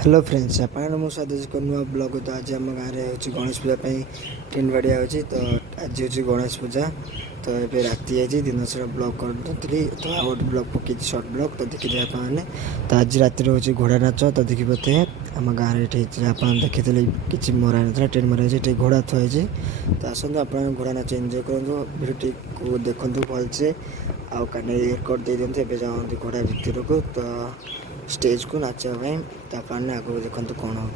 Hello friends आप स्वागत कर नुआ ब्लॉग। तो आज आम गाँव में हूँ गणेश पूजा टेंट बाड़िया हो तो आज हूँ गणेश पूजा। तो ये राति आई दिन सारा ब्लॉग करी तो आउ गोटे ब्लॉग पकई सर्ट ब्लॉग तो देखिए आपने। तो आज राति हूँ घोड़ा नाच तो देखी पाते आम गाँव में आप देखी किसी मरा ना टेंट मरा ये घोड़ा थुआई। तो आसतु आप घोड़ा नाच एंजय करूँ भिडियो को देखु भलसे आउ काने रिकॉर्ड दे दिखाते एवं जाऊँगी घोड़ा भितर को तो स्टेज को नाचापी। तो आपने आगे देखते कौन हो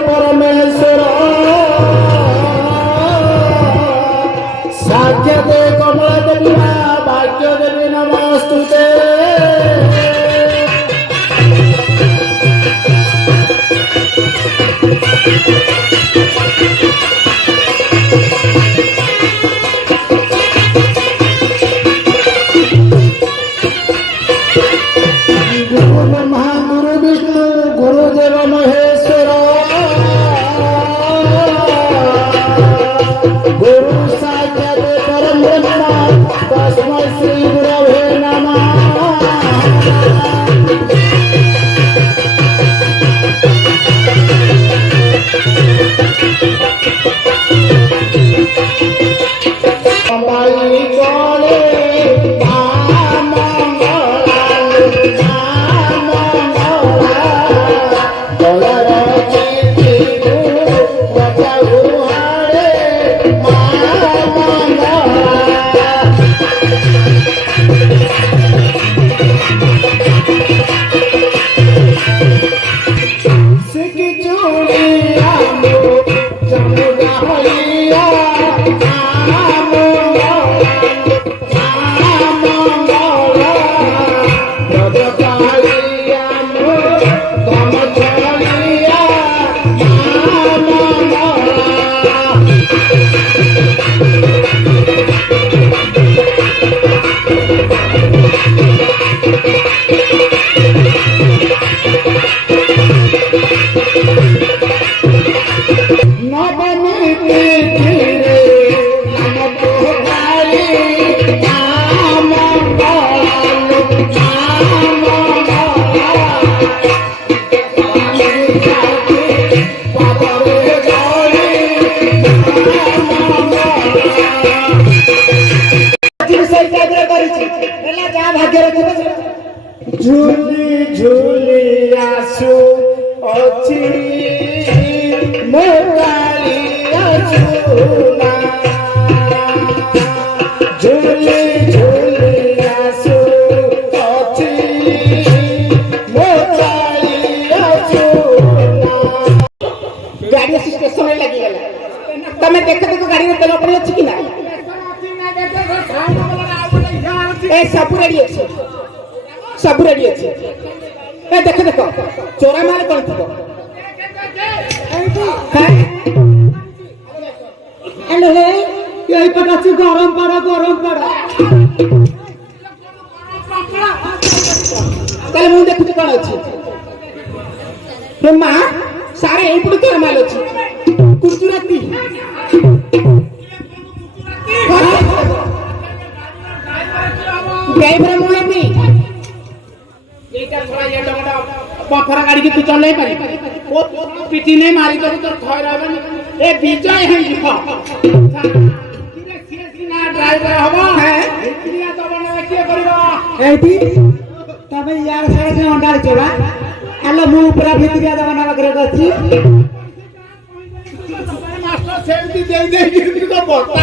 परमेश्वर साक्षाते कमला देवी भाग्य देवी नमस्तुते। गुरु ब्रह्मा गुरु विष्णु गुरुदेव महेश्वर गुरु साक्षात परम ब्रह्म तस्मै श्री गुरवे नमः। झूली झूली आसु अच्छी मोराली झूला झूली झूली आसु अच्छी मोराली झूला। गाड़ी स्टेशन में लगी गला तमे देख देखो गाड़ी में तेल पड़ी अछि कि ना ए सब रेडी अछि सब रेडी अच्छे। देख देख चोरा माल कौन थी गरम पड़ा ତାହେଲେ ମୁଁ ଦେଖୁଛି କଣ ଅଛି ମା ସାରେ ଏଇପଟେ ତ ମାଲ ଅଛି ଗୁଜୁରାତି ଡ୍ରାଇଭର ମୁଁ ହେବି এইটা ছড়া এই টাকাটা পথরা গাড়ি কি তুই চলাই পারি ও পিটি নেই মারি দেব তোর ভয় হবে না এ বিজয় হই যাব কিরে সিএসি না ড্রাইভার হবো হ্যাঁ ক্রিয়া দেব না কি করিব এইটি তবে ইয়ার সাথে অন্ডার চলা আলো মু পুরা ভিতরিয়া দেব না করে গছি মাস্টার সেমতি দেই দেই কি তো বর্তা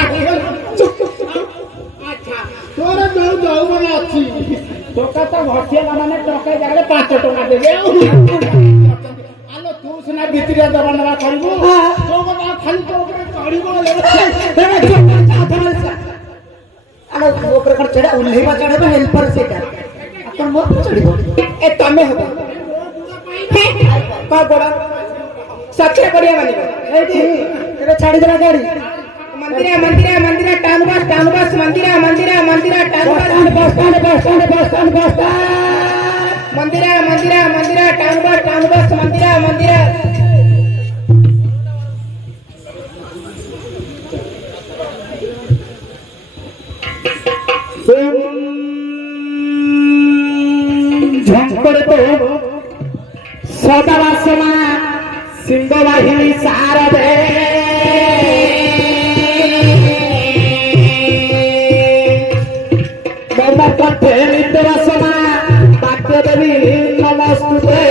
আচ্ছা তোর যাও যাও বলে আছে टोका तो भटिया माने टोका जागले 5 टका देबे आलो तू सुना भितरिया दबानवा करबो तो बता खाली तो ऊपर चढ़ीबो आलो ऊपर कर चढ़ा उल्लेवा चढ़बे हेल्पर सेटा अपन मोर चढ़ीबो ए तमे हो का बड़ा सच्चे बढ़िया मानिबो एठी एबे छाड़ी देला गाड़ी मंदिरा मंदिरा मंदिरा टाउन बस मंदिरा मंदिरा मंदिरा टाउन बस मंदिरा मंदिरा मंदिरा टाउन बस मंदिरा मंदिरा झंपड़ तो सदावासना सिंह वाहिनी सारदे कंठे नित्यवासना वाक्य देवी नमस्ते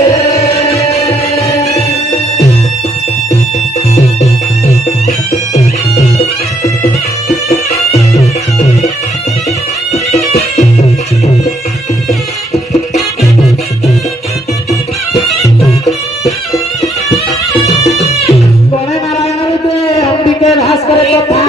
गणे नारायण अंबिके भास्कर कथा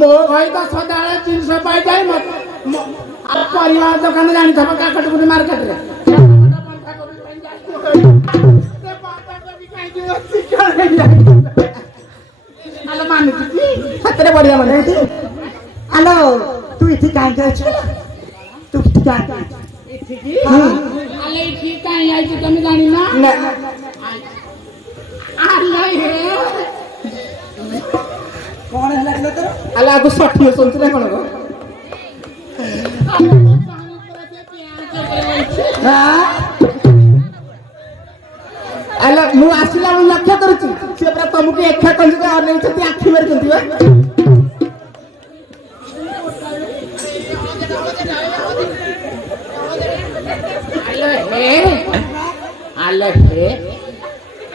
मो भाई तो सदाळे 300 पाई जाय मत परिवार दुकान जानी थब काकटपुरी मार्केट रे आलो मानु की सतरे बढ़िया माने आलो तू इथि काई जाय तू इथि काई इथि की आले इथि काई आई तू तुम जानी ना ना आले हे कौन है लागले तो आला को 60 सुनते कोन को हां आला मु आसिला मु लक्ष्य करछु से पूरा तुमके एकखा कंज के और नहीं छती आखी मार कंती बा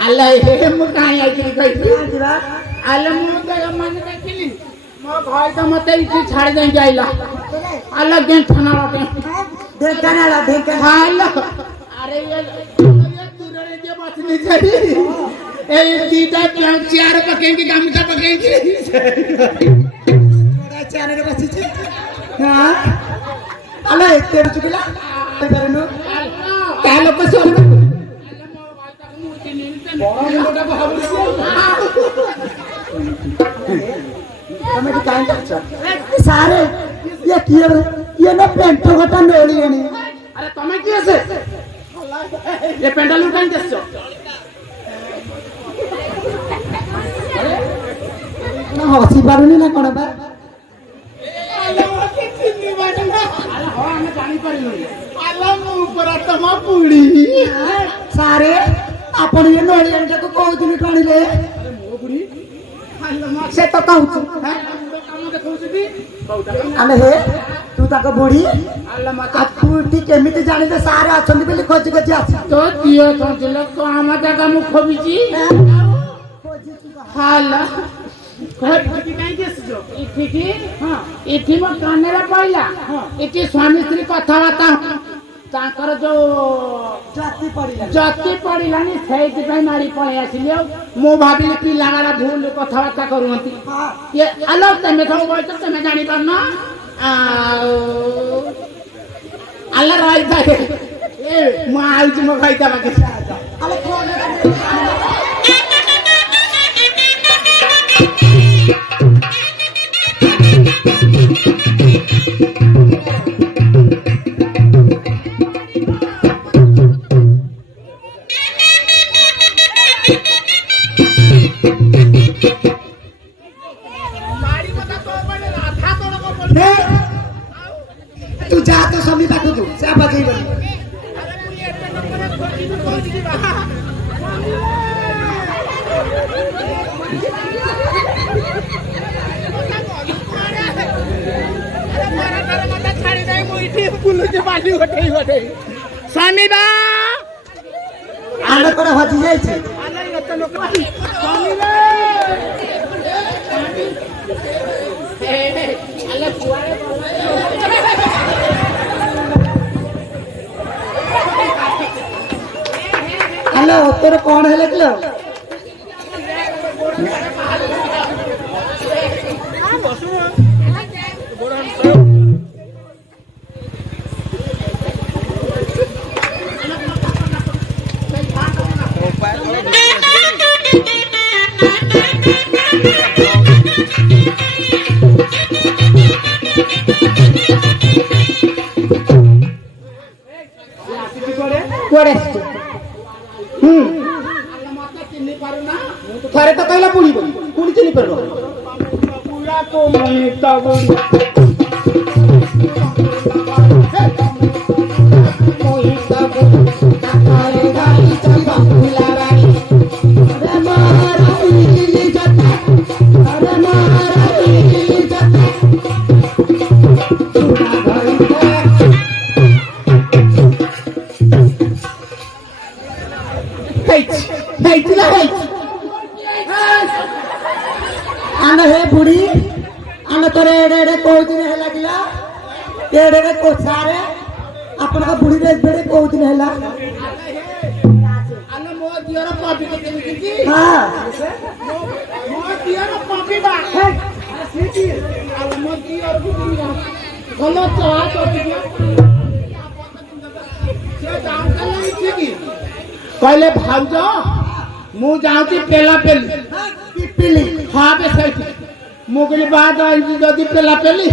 आले हे मु काई आई कि कहि आले मु तो मन देखिली मो भाई तो मते इति छाड़ दे जाइला आले गेन थाना लटे देखना हालो अरे ये दूरे जे बचनी छई ए दीदा क्यों चार पकेंगी गामचा पकेंगी थोड़ा चार रे बची छे हां आले एते चुकिला परनु का लोक सोल ତମେ ଏଠି କାହିଁ କରୁଛ ସାରେ ଇଏ କିଏ ଇଏ ନା ପେଣ୍ଟ ଘଟା ନେଳିଏଣି ଆରେ ତମେ କିଏ ସେ ଏ ପେଣ୍ଡାଲୁ କାହିଁ ଆସିଛ ନା ହସି ପାରୁନି ନା କଣ ବା ଆରେ ହଁ ଆମେ ଜାଣିପାରିଲୁ ତମ ପୁଡି ସାରେ ଆପଣ ଇଏ ନଳିଆଣିଟାକୁ କୋଉଦିନ ଟାଣିଲେ ସେ ତ କହୁଛୁ ଆମେ ହେ ତୁ ତାଙ୍କ ବୁଢୀ ଆଉ ତୁ ଏଠି କେମିତି ଜାଣିଲେ ସାରେ ଅଛନ୍ତି ବୋଲି ଖୋଜି ଖୋଜି ଆସି ତ ଦିଅ ଥଞ୍ଚିଲ ଆମ ଜାଗା ମୁଁ ଖୋବିଛି ହାଲ ଏଠି ମୋ କାନରେ ପଇଲା ଏଠି ସ୍ୱାମୀ ସ୍ତ୍ରୀ କଥାବାର୍ତ୍ତା ତାଙ୍କର ଯୋଉ ଜତି ପଡିଲାନି ସେଇଥିପାଇଁ ମାଡି ପଳେଇ ଆସିଲି ଆଉ ମୁଁ ଭାବିଲି ପିଲାମାନେ ଭୁଲ କଥାବାର୍ତ୍ତା କରୁଛନ୍ତି ଆଲୋ ତମେ ସବୁ ବୟସ ତମେ ଜାଣିପାରୁନ ଆଉ ଆଲୋ ରହିଥାଏ ମୁଁ ଆଉଛି ମୋ ଭାଇତା ପାଖେ ତୁ ଯା ତ ସ୍ୱାମୀ ପାଖକୁ ଯା ବଜେଇ ସ୍ୱାମୀ ବା ଆଣ କଣ ହଜି ଯାଇଛି ହ୍ୟାଲୋ ତୋର କଣ ହେଲା କିଲୋ କୁଆଡେ ଥରେ ତ କହିଲା ପୁଣି ପୁଣି ଚିହ୍ନି ପାରିବ ଆନ ହେ ବୁଢୀ ଆନ ତୋର ଏଡେ ଏଡେ କୋଉ ଦିନ ହେଲା କିଲା ଏଡେ ଏଡେ କୋଷାରେ ଆପଣଙ୍କ ବୁଢୀରେ ଏଡେ କୋଉ ଦିନ ହେଲା ମୋ ଦିଅର ପବିତ୍ର କେମିତି ହଁ ମୋ ଦିଅର ପବିବା ମୋ ଦିଅରକୁ ଭଲ ଚଳା ଚଟିକି କହିଲେ ଭାଉଜ ମୁଁ ଯାଉଛି ପେଲା ପେଲି ହଁ ବେ ସେଇଠି ମୁଁ କହିଲି ବାଦ ଯଦି ପେଲା ପେଲି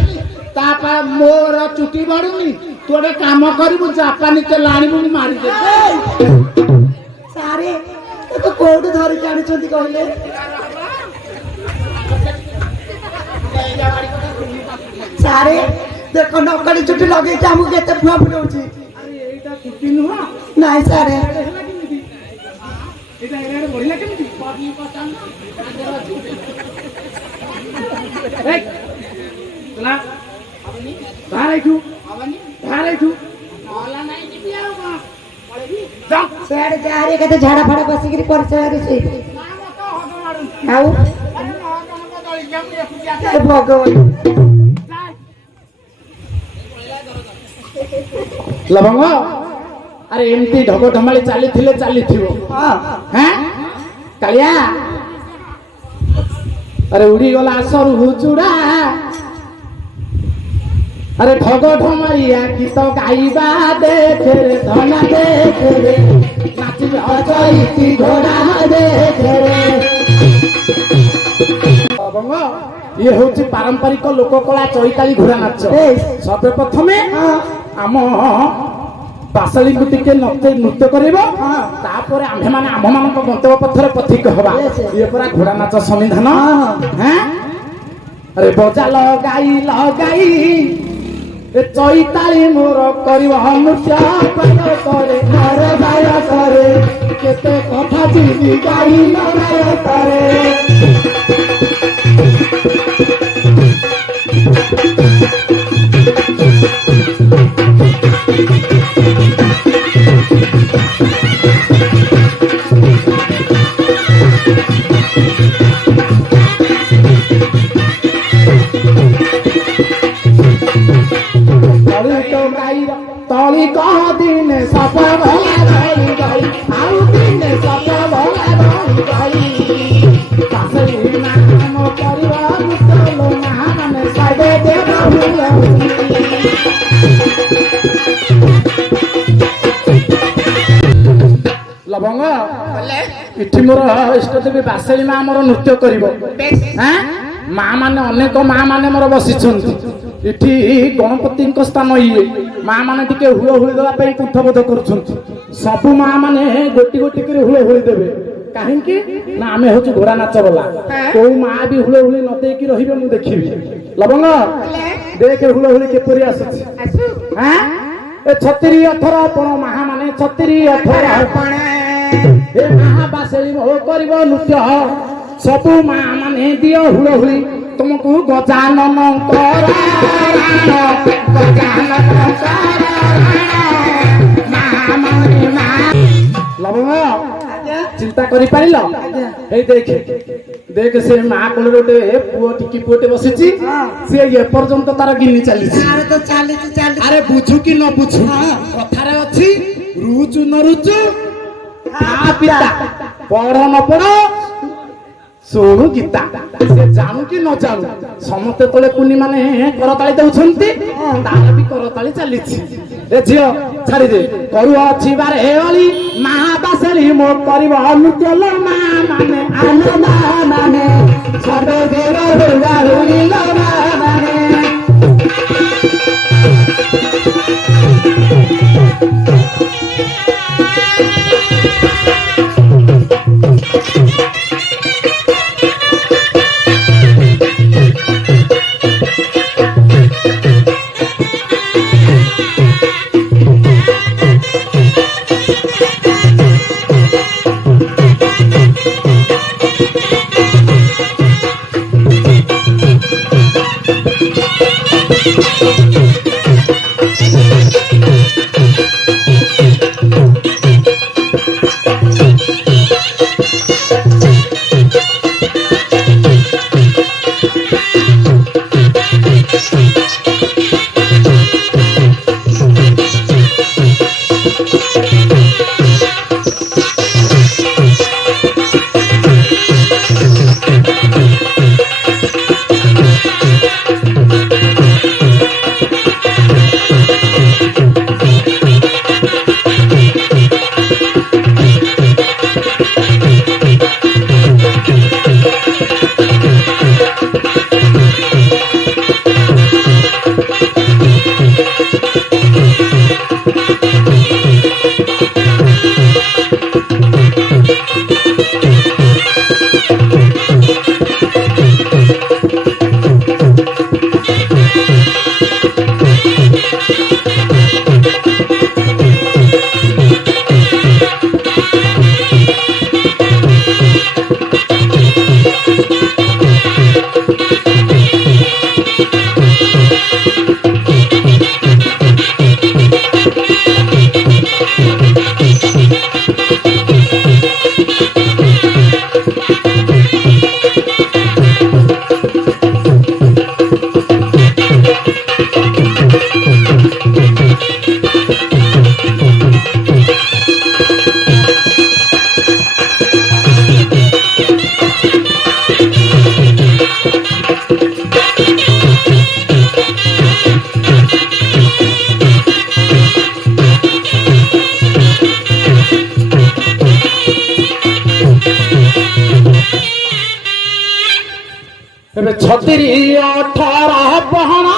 ତାପରେ ମୋର ଚୁଟି ବଢୁନି ତୁ ଗୋଟେ କାମ କରିବୁ ଜାପାନୀ ତେଲ ଆଣିବୁ ମାରିଦେବି ସାରେ ତୁ କୋଉଠୁ ଧରିକି ଆଣିଛନ୍ତି କହିଲେ ସାରେ ଦେଖ ନକଲି ଚୁଟି ଲଗେଇକି ଆମକୁ କେତେ ଫୁଆ ଫୁଟଉଛି ନାଇଁ ସାରେ କେତେ ଝାଡା ଫାଡା ବସିକିରି ପରିଚୟ ଶୋଇବେ ଆଉ ଭଗବାନ ଲବଙ୍ଗ ଆରେ ଏମିତି ଢଗ ଢମାଳି ଚାଲିଥିଲେ ଚାଲିଥିବ ହଁ କାଳିଆ ଆରେ ଉଡିଗଲା ଆସରୁ ହୁଚୁଡା আরে ঢগ ঢমাইয়া গীত গাইবা দেখে রে ধনা দেখে রে নাচিবে অজয়িতি ঘোড়া দেখে রে বঙ্গ ইয়ে হচ্ছে পারম্পরিক লোককলা চৈতালি ঘোড়া নাচ সর্বপ্রথমে আম ବାସଳିକୁ ଟିକେ ନୃତ୍ୟ କରିବ ତାପରେ ଆମ୍ଭେମାନେ ଆମ୍ଭମାନଙ୍କ ଗନ୍ତବ୍ୟ ପଥରେ ପଥିକ ହବା ଇଏ ପୁରା ଘୋଡ଼ା ନାଚ ସମିଧାନ ଆରେ ବଜା ଲଗାଇ ଲଗାଇ ଏ ଚୈତାଳି ମୋର କରିବ ନୃତ୍ୟ କରେ ଘରେ ଗାୟ କରେ କେତେ କଥା ଚିନି ଗାଇ ଲଗାୟ କରେ ତଳି କହ ଦିନେ ସପ ଭଲା ରହି ଗଇ ଆଉ ଦିନେ ସପ ଭଲା ରହି ଗଇ ପାସଲି ନାମ କରିବ ମୁସଲ ମାନେ ସାଇଡେ ଦେବ ଲବଙ୍ଗ ଏଠି ମୋର ଇଷ୍ଟଦେବୀ ବାସଳି ମା ମୋର ନୃତ୍ୟ କରିବ ମା ମାନେ ଅନେକ ମା ମାନେ ମୋର ବସିଛନ୍ତି ଏଠି ଗଣପତିଙ୍କ ସ୍ଥାନ ଇଏ ମା ମାନେ ଟିକେ ହୁଳହୁଳି ଦେବା ପାଇଁ କୁଣ୍ଠବୋଧ କରୁଛନ୍ତି ସବୁ ମା ମାନେ ଗୋଟି ଗୋଟି କରି ହୁଳହୁଳି ଦେବେ କାହିଁକି ନା ଆମେ ହଉଛୁ ଘୋଡ଼ା ନାଚ ବୋଲା କୋଉ ମା ବି ହୁଳହୁଳି ନ ଦେଇକି ରହିବେ ମୁଁ ଦେଖିବି ଲବଙ୍ଗ ଦେଖେ ହୁଳହୁଳି କିପରି ଆସୁଛି ଏ 36 ଆପଣ ମା ମାନେ 36 ଏ ମା ବାସଳି ମୋ କରିବ ନୃତ୍ୟ ସବୁ ମା ମାନେ ଦିଅ ହୁଳହୁଳି ତୁମକୁ ଗଜାନନଙ୍କର ଲବଙ୍ଗ ଚିନ୍ତା କରିପାରିଲ ଏଇ ଦେଖେ ଦେଖେ ସେ ମା କୋଳରେ ଗୋଟେ ପୁଅ ଟିକି ପୁଅଟେ ବସିଛି ସେ ଏପର୍ଯ୍ୟନ୍ତ ତାର ଗିନି ଚାଲିଛି ଆରେ ବୁଝୁ କି ନ ବୁଝୁ କଥାରେ ଅଛି ରୁଚୁ ନ ରୁଚୁ ପିତା ପଢ ନ ପଢ ଶୁଣୁ ଗୀତା ସେ ଜାଣୁ କି ନ ଜାଣୁ ସମସ୍ତେ ତଳେ କୁନି ମାନେ କରତାଳି ଦେଉଛନ୍ତି ତାର ବି କରତାଳି ଚାଲିଛି ଏ ଝିଅ ଛାଡ଼ିଦେ କରୁଅଛି ବାରେ ଅଳି ମା ବାସଳି ମୋ କରିବ ନୃତ୍ୟ ମା ମାନେ ଆନ ମା ମାନେ ଛାଡ଼ ଦେର ହୁଳା ହୁଳି ମା ମାନେ ତେବେ 36 ପହଣ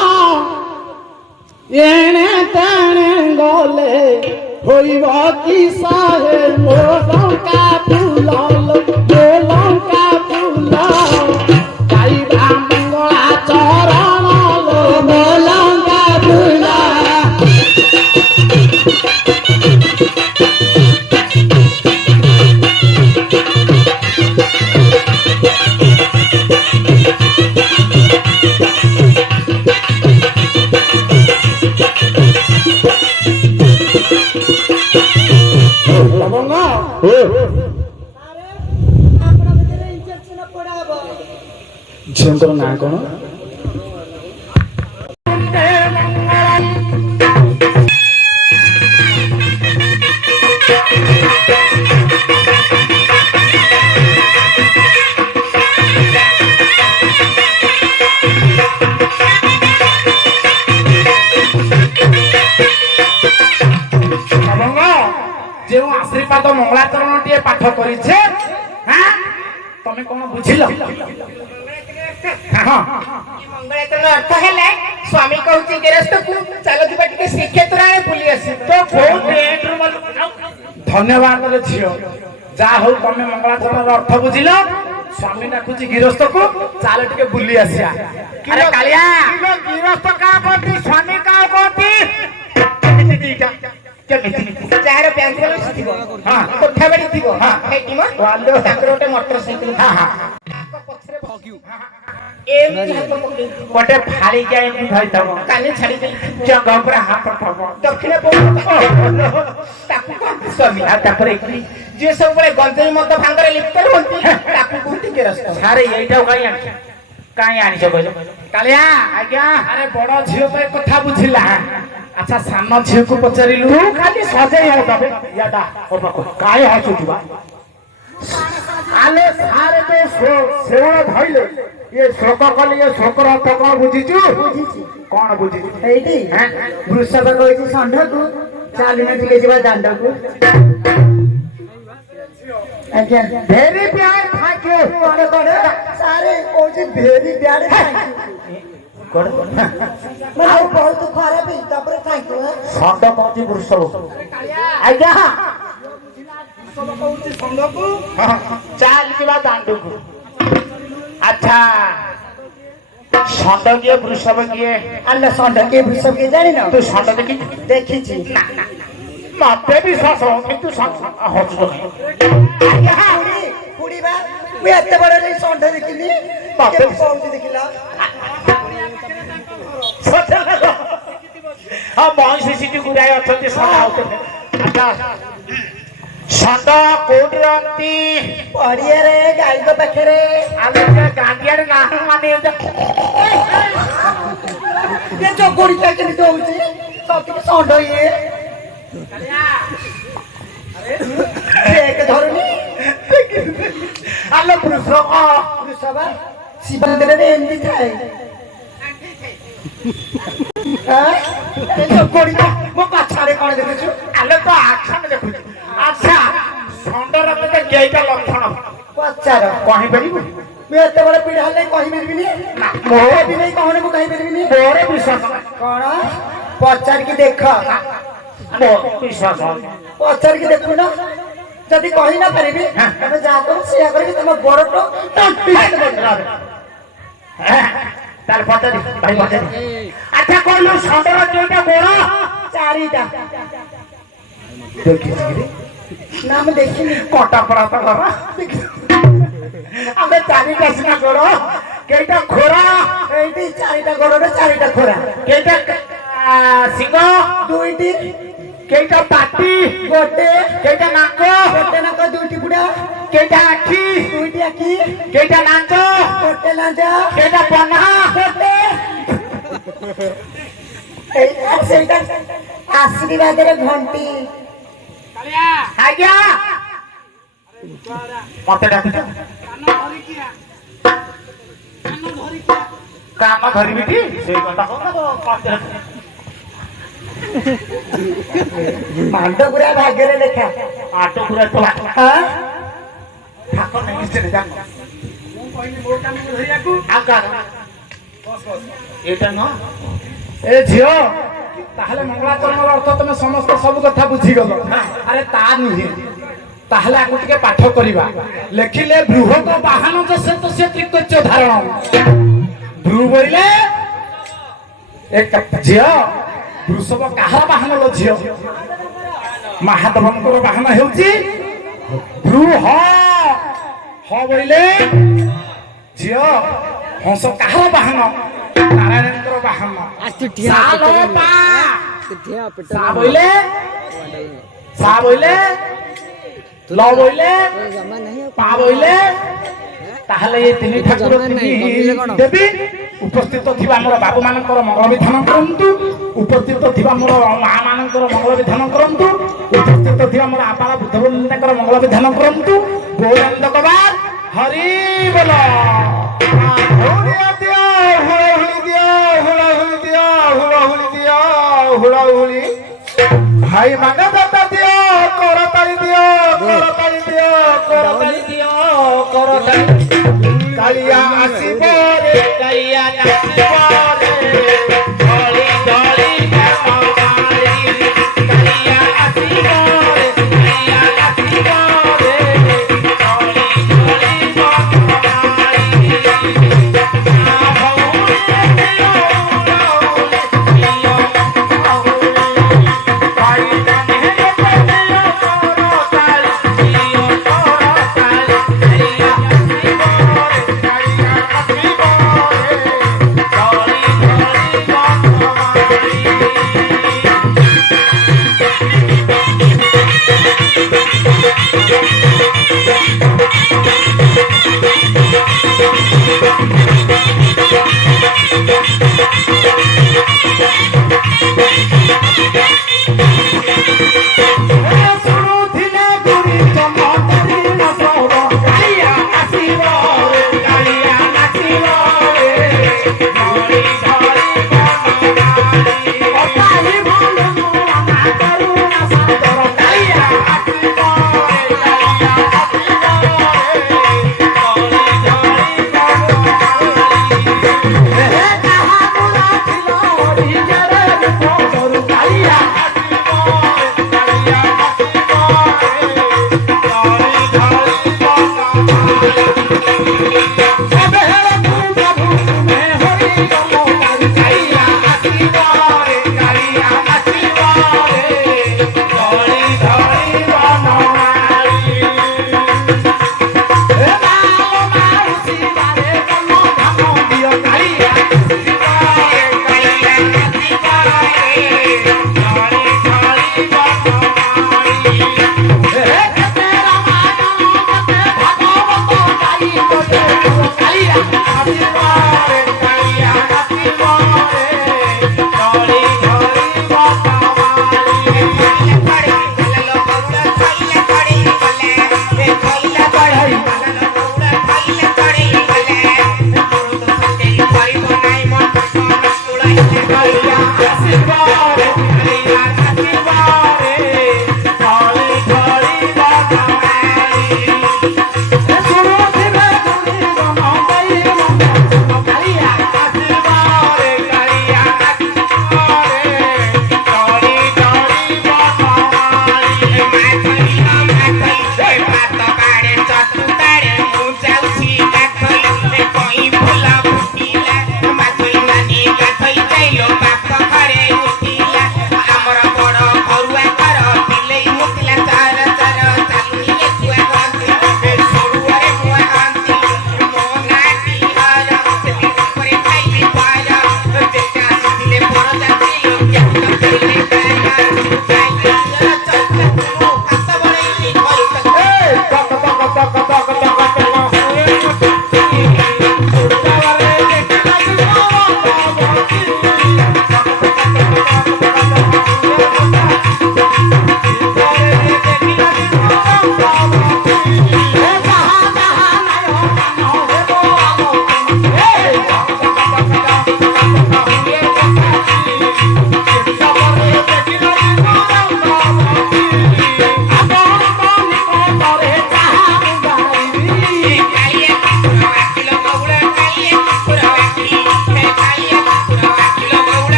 ଏଣେ ତେଣେ ଗଲେ ହୋଇବ କି ସାହେ ମୋ ଲଙ୍କା ଫୁଲ ମୋ ଲଙ୍କା ଫୁଲ ଗାଇବା ମଙ୍ଗଳା ଚରଣ ମୋ ଲଙ୍କା ଫୁଲ। ଝିଅଙ୍କର ନାଁ କଣ? ଯେଉଁ ଆଶୀର୍ବାଦ ମଙ୍ଗଳାଚରଣ ଟିଏ ପାଠ କରିଛେ ତମେ କଣ ବୁଝିଲ? ମଙ୍ଗଳାଚରଣ ଅର୍ଥ ହେଲା ସ୍ୱାମୀ କହୁଛି ଗେରସ୍ତକୁ ଚାଲ ଯିବା ଟିକେ ଶ୍ରୀକ୍ଷେତ୍ର ଆଡେ ବୁଲି ଆସି। ଧନ୍ୟବାଦ ରେ ଝିଅ, ଯାହା ହଉ ତମେ ମଙ୍ଗଳାଚରଣର ଅର୍ଥ ବୁଝିଲ। ସ୍ୱାମୀ ଡାକୁଛି ଗିରସ୍ତକୁ ଚାଲ ଟିକେ ବୁଲି ଆସିବା। ଆରେ କାଳିଆ ଗିରସ୍ତ କାହା କହନ୍ତି ସ୍ୱାମୀ କାହା କହନ୍ତି? ଯାହାର ବ୍ୟାଙ୍କ ବାଲାନ୍ସ ଥିବ କୋଠା ବାଡି ଥିବ ତାଙ୍କର ଗୋଟେ ମୋଟର ସାଇକେଲ ଗୋଟେ ଫାଳିକା ଏମିତି ଧରିଥିବ, କାଲି ଛାଡି ଦେଇ ଜଙ୍ଘ ଉପରେ ହାତ ଥବ, ଦକ୍ଷିଣ ତାକୁ କହନ୍ତି ସ୍ୱାମୀ। ଆଉ ତାପରେ ଯିଏ ସବୁବେଳେ ଗଞ୍ଜେଇ ମଦ ଭାଙ୍ଗରେ ଲିପ୍ତ ରୁହନ୍ତି ତାକୁ କୁହନ୍ତି ଗେରସ୍ତ। ସାରେ ଏଇଟାକୁ କାହିଁ ଆଣିଛ? କାହିଁ ଆଣିଛ କହିଲ? କାଳିଆ ଆଜ୍ଞା, ଆରେ ବଡ ଝିଅ ତ ଏ କଥା ବୁଝିଲା। ଆଚ୍ଛା ସାନ ଝିଅକୁ ପଚାରିଲୁ? ତୁ ଖାଲି ସଜେଇ ହଉ ତବେ କାହିଁ ହସୁଥିବା? ଆଲେ ସାରେ ତ ସେଉଳ ଧଇଲେ ଇଏ ଶୋକ କଲେ ଇଏ ଶୋକର ଅର୍ଥ କଣ ବୁଝିଛୁ? ବୁଝିଛି। କଣ ବୁଝିଛୁ? ଏଇଠି ବୃଷଭ କହିଛି ଷଣ୍ଢକୁ ଚାଲିନା ଟିକେ ଯିବା ଦାଣ୍ଡକୁ। ଆଜ୍ଞା ଭେରି ବ୍ୟାଡ୍ ଥ୍ୟାଙ୍କ ୟୁ। ସାରେ କହୁଛି ଭେରି ବ୍ୟାଡ୍ ଥ୍ୟାଙ୍କ ୟୁ। ଆଉ ବହୁତ ଖରାପ ତାପରେ ଥ୍ୟାଙ୍କ ୟୁ। ଷଣ୍ଢ କହୁଛି ବୃଷଭ। ଆଜ୍ଞା ଚାଲ ଯିବା ଦାଣ୍ଡକୁ। ଆଚ୍ଛା ଷଣ୍ଢ କିଏ ବୃଷଭ କିଏ? ଆଲୋ ଷଣ୍ଢ କିଏ ବୃଷଭ କିଏ ଜାଣିନ? ତୁ ଷଣ୍ଢ ଦେଖିଛୁ? ଦେଖିଛି। ମତେ ବିଶ୍ୱାସ କିନ୍ତୁ ପୁଡ଼ିବା ମୁଁ ଏତେ ବଡ ଷଣ୍ଢ ଦେଖିଲି କହୁଛି ଦେଖିଲ। ମଇଁଷି ସିଟି ଗୁଡାଏ ଅଛନ୍ତି ଷଣ୍ଢ କୋଉଠି ରହନ୍ତି? ପଡିଆରେ ଗାଈଙ୍କ ପାଖରେ। ଆମେ ଗାଣ୍ଡିଆରେ ନାଁ ମାନେ ଚକୁଡିଟା କେମିତି ହଉଛି ସତିକି ଷଣ୍ଢ ଇଏ ଧରୁନି। ଆଲୋ ବୃଷଭ ଶିବ ମନ୍ଦିରରେ ଏମିତି ଥାଏ। ମୋ ପଛରେ କଣ ଦେଖୁଛୁ? ଆଲୋ ତ ଆକ୍ସନ ଦେଖୁଛୁ। ଆଚ୍ଛା ଷଣ୍ଢର ମତେ କେଇଟା ଲକ୍ଷଣ ପଚାର। କହିପାରିବୁ? ମୁଁ ଏତେ ବଡ ପିଢା ହେଲେ କହିପାରିବିନି। ମୋର ବି ନେଇ କହନି ମୁଁ କହିପାରିବିନି। ମୋର ବିଶ୍ୱାସ କଣ ପଚାରିକି ଦେଖ। ବିଶ୍ୱାସ ପଚାରିକି ଦେଖୁନ। ଯଦି କହି ନ ପାରିବି ତମେ ଯାହା କର ସେଇଆ କରିକି ତମ ଗୋଡଟ ତାହେଲେ ପଚାରି ଭାଇ ପଚାରି। ଆଚ୍ଛା କହିଲୁ ଷଣ୍ଢର କେଇଟା ଗୋଡ? 4ଟା। ଦେଖିଛି ନା ମୁଁ ଦେଖିନି। କଟା ପଡା ତ ଘର ଆମେ 4ଟା ସିନା ଗୋଡ। କେଇଟା ଖୋରା? ଏଇଠି 4ଟା ଗୋଡରେ 4ଟା ଖୋରା। କେଇଟା ସିଂହ? 2ଟି। କେଇଟା ପାଟି? ଗୋଟେ। କେଇଟା ନାକ? ଗୋଟେ ନାକ 2ଟି ବୁଢା। କେଇଟା ଆଖି? 2ଟି ଆଖି। କେଇଟା ଲାଞ୍ଜ? ଗୋଟେ ଲାଞ୍ଜ। କେଇଟା ପହ୍ନା? ଗୋଟେ। ସେଇଟା ଆଶୀର୍ବାଦରେ ଘଣ୍ଟି। ଆଜ୍ଞା ମତେ ଡାକୁଛ? କାମ ଧରିବି କି? ସେଇ କଥା ମାଣ୍ଡ ପୁରା ଭାଗ୍ୟରେ ଲେଖା। ଆଟ ପୁରା ତ ଠାକ ନେଇ ଆକାର ଏଇଟା ନୁହଁ ଏ ଝିଅ ତାହେଲେ ମଙ୍ଗଳାଚରଣର ଅର୍ଥ ତମେ ସମସ୍ତେ ସବୁ କଥା ବୁଝିଗଲ ଆରେ ତା ନୁହେଁ ତାହେଲେ ଆକୁ ଟିକେ ପାଠ କରିବା ଲେଖିଲେ ବୃହତ ବାହନ ସେ ତ ସେ ତ୍ରିକୋଚ ଧାରଣ ବୃ ବୋଇଲେ ଝିଅ ବୃଷଭ କାହାର ବାହନ ଲ ଝିଅ ମହାଦେବଙ୍କର ବାହନ ହେଉଛି ବୃ ହ ବୋଇଲେ ଝିଅ ହଂସ କାହାର ବାହନ ନାରାୟଣଙ୍କର ବାହନ ସା ବୋଇଲେ ଲ ବୋଇଲେ ପା ବୋଇଲେ ତାହେଲେ ଏ ତିନି ଠାକୁର ଦେବୀ ଉପସ୍ଥିତ ଥିବା ଆମର ବାବୁ ମାନଙ୍କର ମଙ୍ଗଳ ବିଧାନ କରନ୍ତୁ ଉପସ୍ଥିତ ଥିବା ଆମର ମା ମାନଙ୍କର ମଙ୍ଗଳ ବିଧାନ କରନ୍ତୁ ଉପସ୍ଥିତ ଥିବା ଆମର ଆପାଳ ବୁଦ୍ଧବୃନ୍ଦଙ୍କର ମଙ୍ଗଳ ବିଧାନ କରନ୍ତୁ ଗୌରାନ୍ଦ କବାଟ ହରି ବୋଲ ଭାଇ ମାନେ ଦାତା ଦିଅ କରତାଳି ଦିଅ କରତାଳି ଦିଅ କରତାଳି ଦିଅ କରତାଳି କାଳିଆ ଆସିବ ରେ କାଳିଆ ଆସିବ ରେ ଧଳି ଧଳି କାଳିଆ ଆସିବ ରେ କାଳିଆ ଆସିବ ରେ ଧଳି ধলি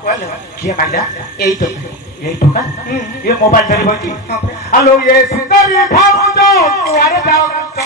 କିଏ ମାଇଲା ଏଇ ଟଙ୍କା ଏ ମୋବାଇଲ ଧରି ବଇଛି ଆଲୋ ଏ ସୁନ୍ଦରୀ ଭାଉଜ କୁଆଡେ ଯାଉଛ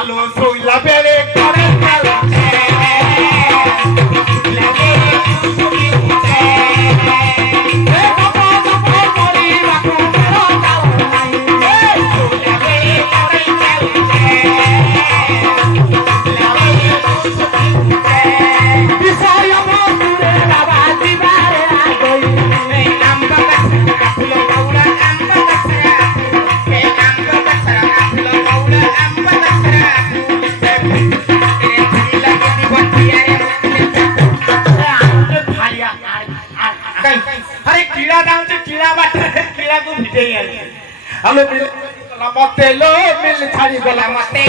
আলো শৈলা বেড়ে করে अरे कीड़ा नाम से कीड़ा बाटे कीड़ा को भिजे आले हमें मिल मते लो मिल छाड़ी गला मते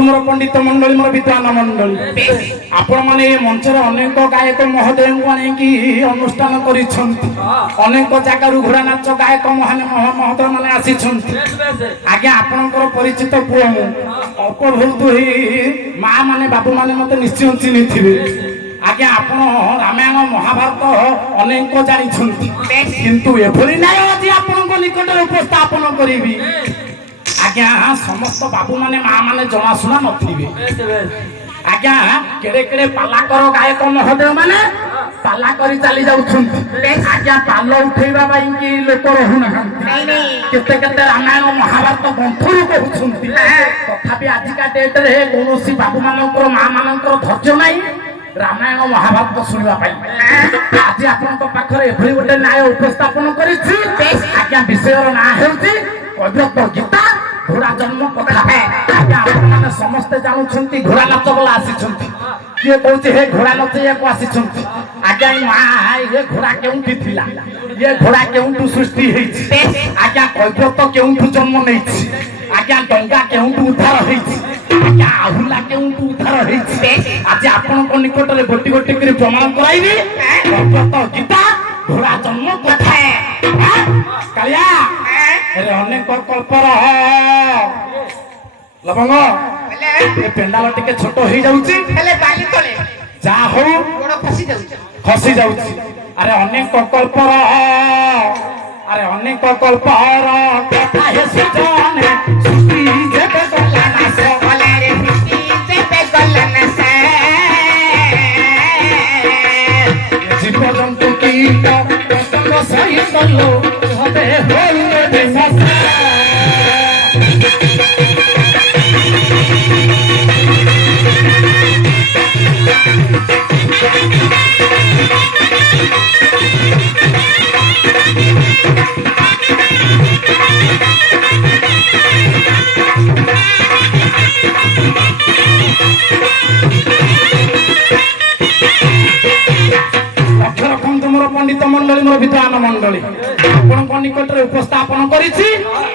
ମୋର ପଣ୍ଡିତ ମଣ୍ଡଳୀ ମୋର ବିଦ୍ୱାନ ମଣ୍ଡଳୀ ଆପଣମାନେ ଏ ମଞ୍ଚରେ ଅନେକ ଗାୟକ ମହୋଦୟଙ୍କୁ ଆଣିକି ଅନୁଷ୍ଠାନ କରିଛନ୍ତି ଅନେକ ଜାଗାରୁ ଘୋଡ଼ା ନାଚ ଗାୟକ ମହୋଦୟ ମାନେ ଆସିଛନ୍ତି ଆଜ୍ଞା ଆପଣଙ୍କର ପରିଚିତ ପୁଅ ମୁଁ ଅଳ୍ପ ବହୁତ ହେଇ ମା ମାନେ ବାବୁ ମାନେ ମତେ ନିଶ୍ଚୟ ଚିହ୍ନିଥିବେ ଆଜ୍ଞା ଆପଣ ରାମାୟଣ ମହାଭାରତ ଅନେକ ଜାଣିଛନ୍ତି କିନ୍ତୁ ଏଭଳି ନାଇଁ ଆଜି ଆପଣଙ୍କ ନିକଟରେ ଉପସ୍ଥାପନ କରିବି ଆଜ୍ଞା ସମସ୍ତ ବାବୁ ମାନେ ମା ମାନେ ଜଣାଶୁଣା ନଥିବେ ଆଜ୍ଞା କେଡେ କେଡେ ପାଲାକର ଗାୟକ ମହୋଦୟ ମାନେ ପାଲା କରି ଚାଲି ଯାଉଛନ୍ତି ଆଜ୍ଞା ପାଲ ଉଠେଇବା ପାଇଁ କି ଲୋକ ରହୁନାହାନ୍ତି କେତେ କେତେ ରାମାୟଣ ମହାଭାରତ ଗ୍ରନ୍ଥରୁ କହୁଛନ୍ତି ତଥାପି ଆଜିକା ଡେଟରେ କୌଣସି ବାବୁ ମାନଙ୍କର ମା ମାନଙ୍କର ଧୈର୍ଯ୍ୟ ନାହିଁ ରାମାୟଣ ମହାଭାରତ ଶୁଣିବା ପାଇଁ ଆଜି ଆପଣଙ୍କ ପାଖରେ ଏଭଳି ଗୋଟେ ନ୍ୟାୟ ଉପସ୍ଥାପନ କରିଛି ଆଜ୍ଞା ବିଷୟର ନାଁ ହେଉଛି କୈବର୍ତ ଗୀତା ଘୋଡ଼ା ଜନ୍ମ କଥା ଆଜ୍ଞା ଆପଣମାନେ ସମସ୍ତେ ଜାଣୁଛନ୍ତି ଘୋଡ଼ା ନାଚ ବୋଲା ଆସିଛନ୍ତି କିଏ କହୁଛି ହେ ଘୋଡ଼ା ନଚେଇବାକୁ ଆସିଛନ୍ତି ଆଜ୍ଞା ମା ଏ ଘୋଡ଼ା କେଉଁଠି ଥିଲା ଏ ଘୋଡ଼ା କେଉଁଠୁ ସୃଷ୍ଟି ହେଇଛି ଆଜ୍ଞା କୈବର୍ତ କେଉଁଠୁ ଜନ୍ମ ନେଇଛି ଆଜ୍ଞା ଡଙ୍ଗା କେଉଁଠୁ ଉଦ୍ଧାର ହେଇଛି ଆଜ୍ଞା ଆହୁଲା କେଉଁଠୁ ଉଦ୍ଧାର ହେଇଛି ଆଜି ଆପଣଙ୍କ ନିକଟରେ ଗୋଟି ଗୋଟି କରି ପ୍ରମାଣ କରାଇବି କୈବର୍ତ ଗୀତା ଘୋଡ଼ା ଜନ୍ମ କଥା କାଳିଆ ଅନେକ କଳ୍ପର ଲବଙ୍ଗ ଏ ପେଣ୍ଡାଲ ଟିକେ ଛୋଟ ହେଇଯାଉଛି ଯାହା ହଉ ଖସି ଯାଉଛି ଆରେ ଅନେକ କଳ୍ପର କଥା ହେ ସୁଜନେ ସୃଷ୍ଟି ଯେବେ ଗଲା ନାଶ ଜୀବଜନ୍ତୁ କୀଟ ପତଙ୍ଗ ସହିତ হবে হইলে বিনাশ পণ্ডিত মন্ডলী মোর বিদ্বান মন্ডলী আপনার নিকটরে উপস্থাপন করেছি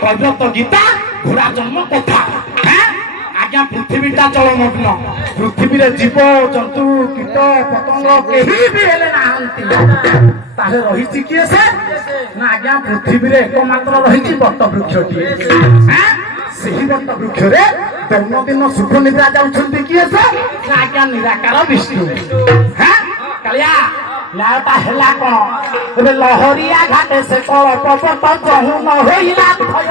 কৈবর্ত গীতা ঘোড়া জন্ম কথা আজ্ঞা পৃথিবীটা জলমগ্ন পৃথিবীরে জীব জন্তু কীট পতঙ্গ কেহি বি হেলে নাহান্তি তাহে রহিছি কিয়ে সে না আজ্ঞা পৃথিবীরে একমাত্র রহিছি বট বৃক্ষটিয়ে ସେହି ବଟ ବୃକ୍ଷରେ ଦୈନନ୍ଦିନ ସୁଖ ନିଦ୍ରା ଯାଉଛନ୍ତି କିଏ ସେ ନା ଆଜ୍ଞା ନିରାକାର ବିଷ୍ଣୁ କାଳିଆ ନ୍ୟାୟଟା ହେଲା କଣ ଏବେ ଲହରିଆ ଘାଟେ ସେ କଳ ପବତ ଯହୁ ନ ହୋଇଲା ଭୟ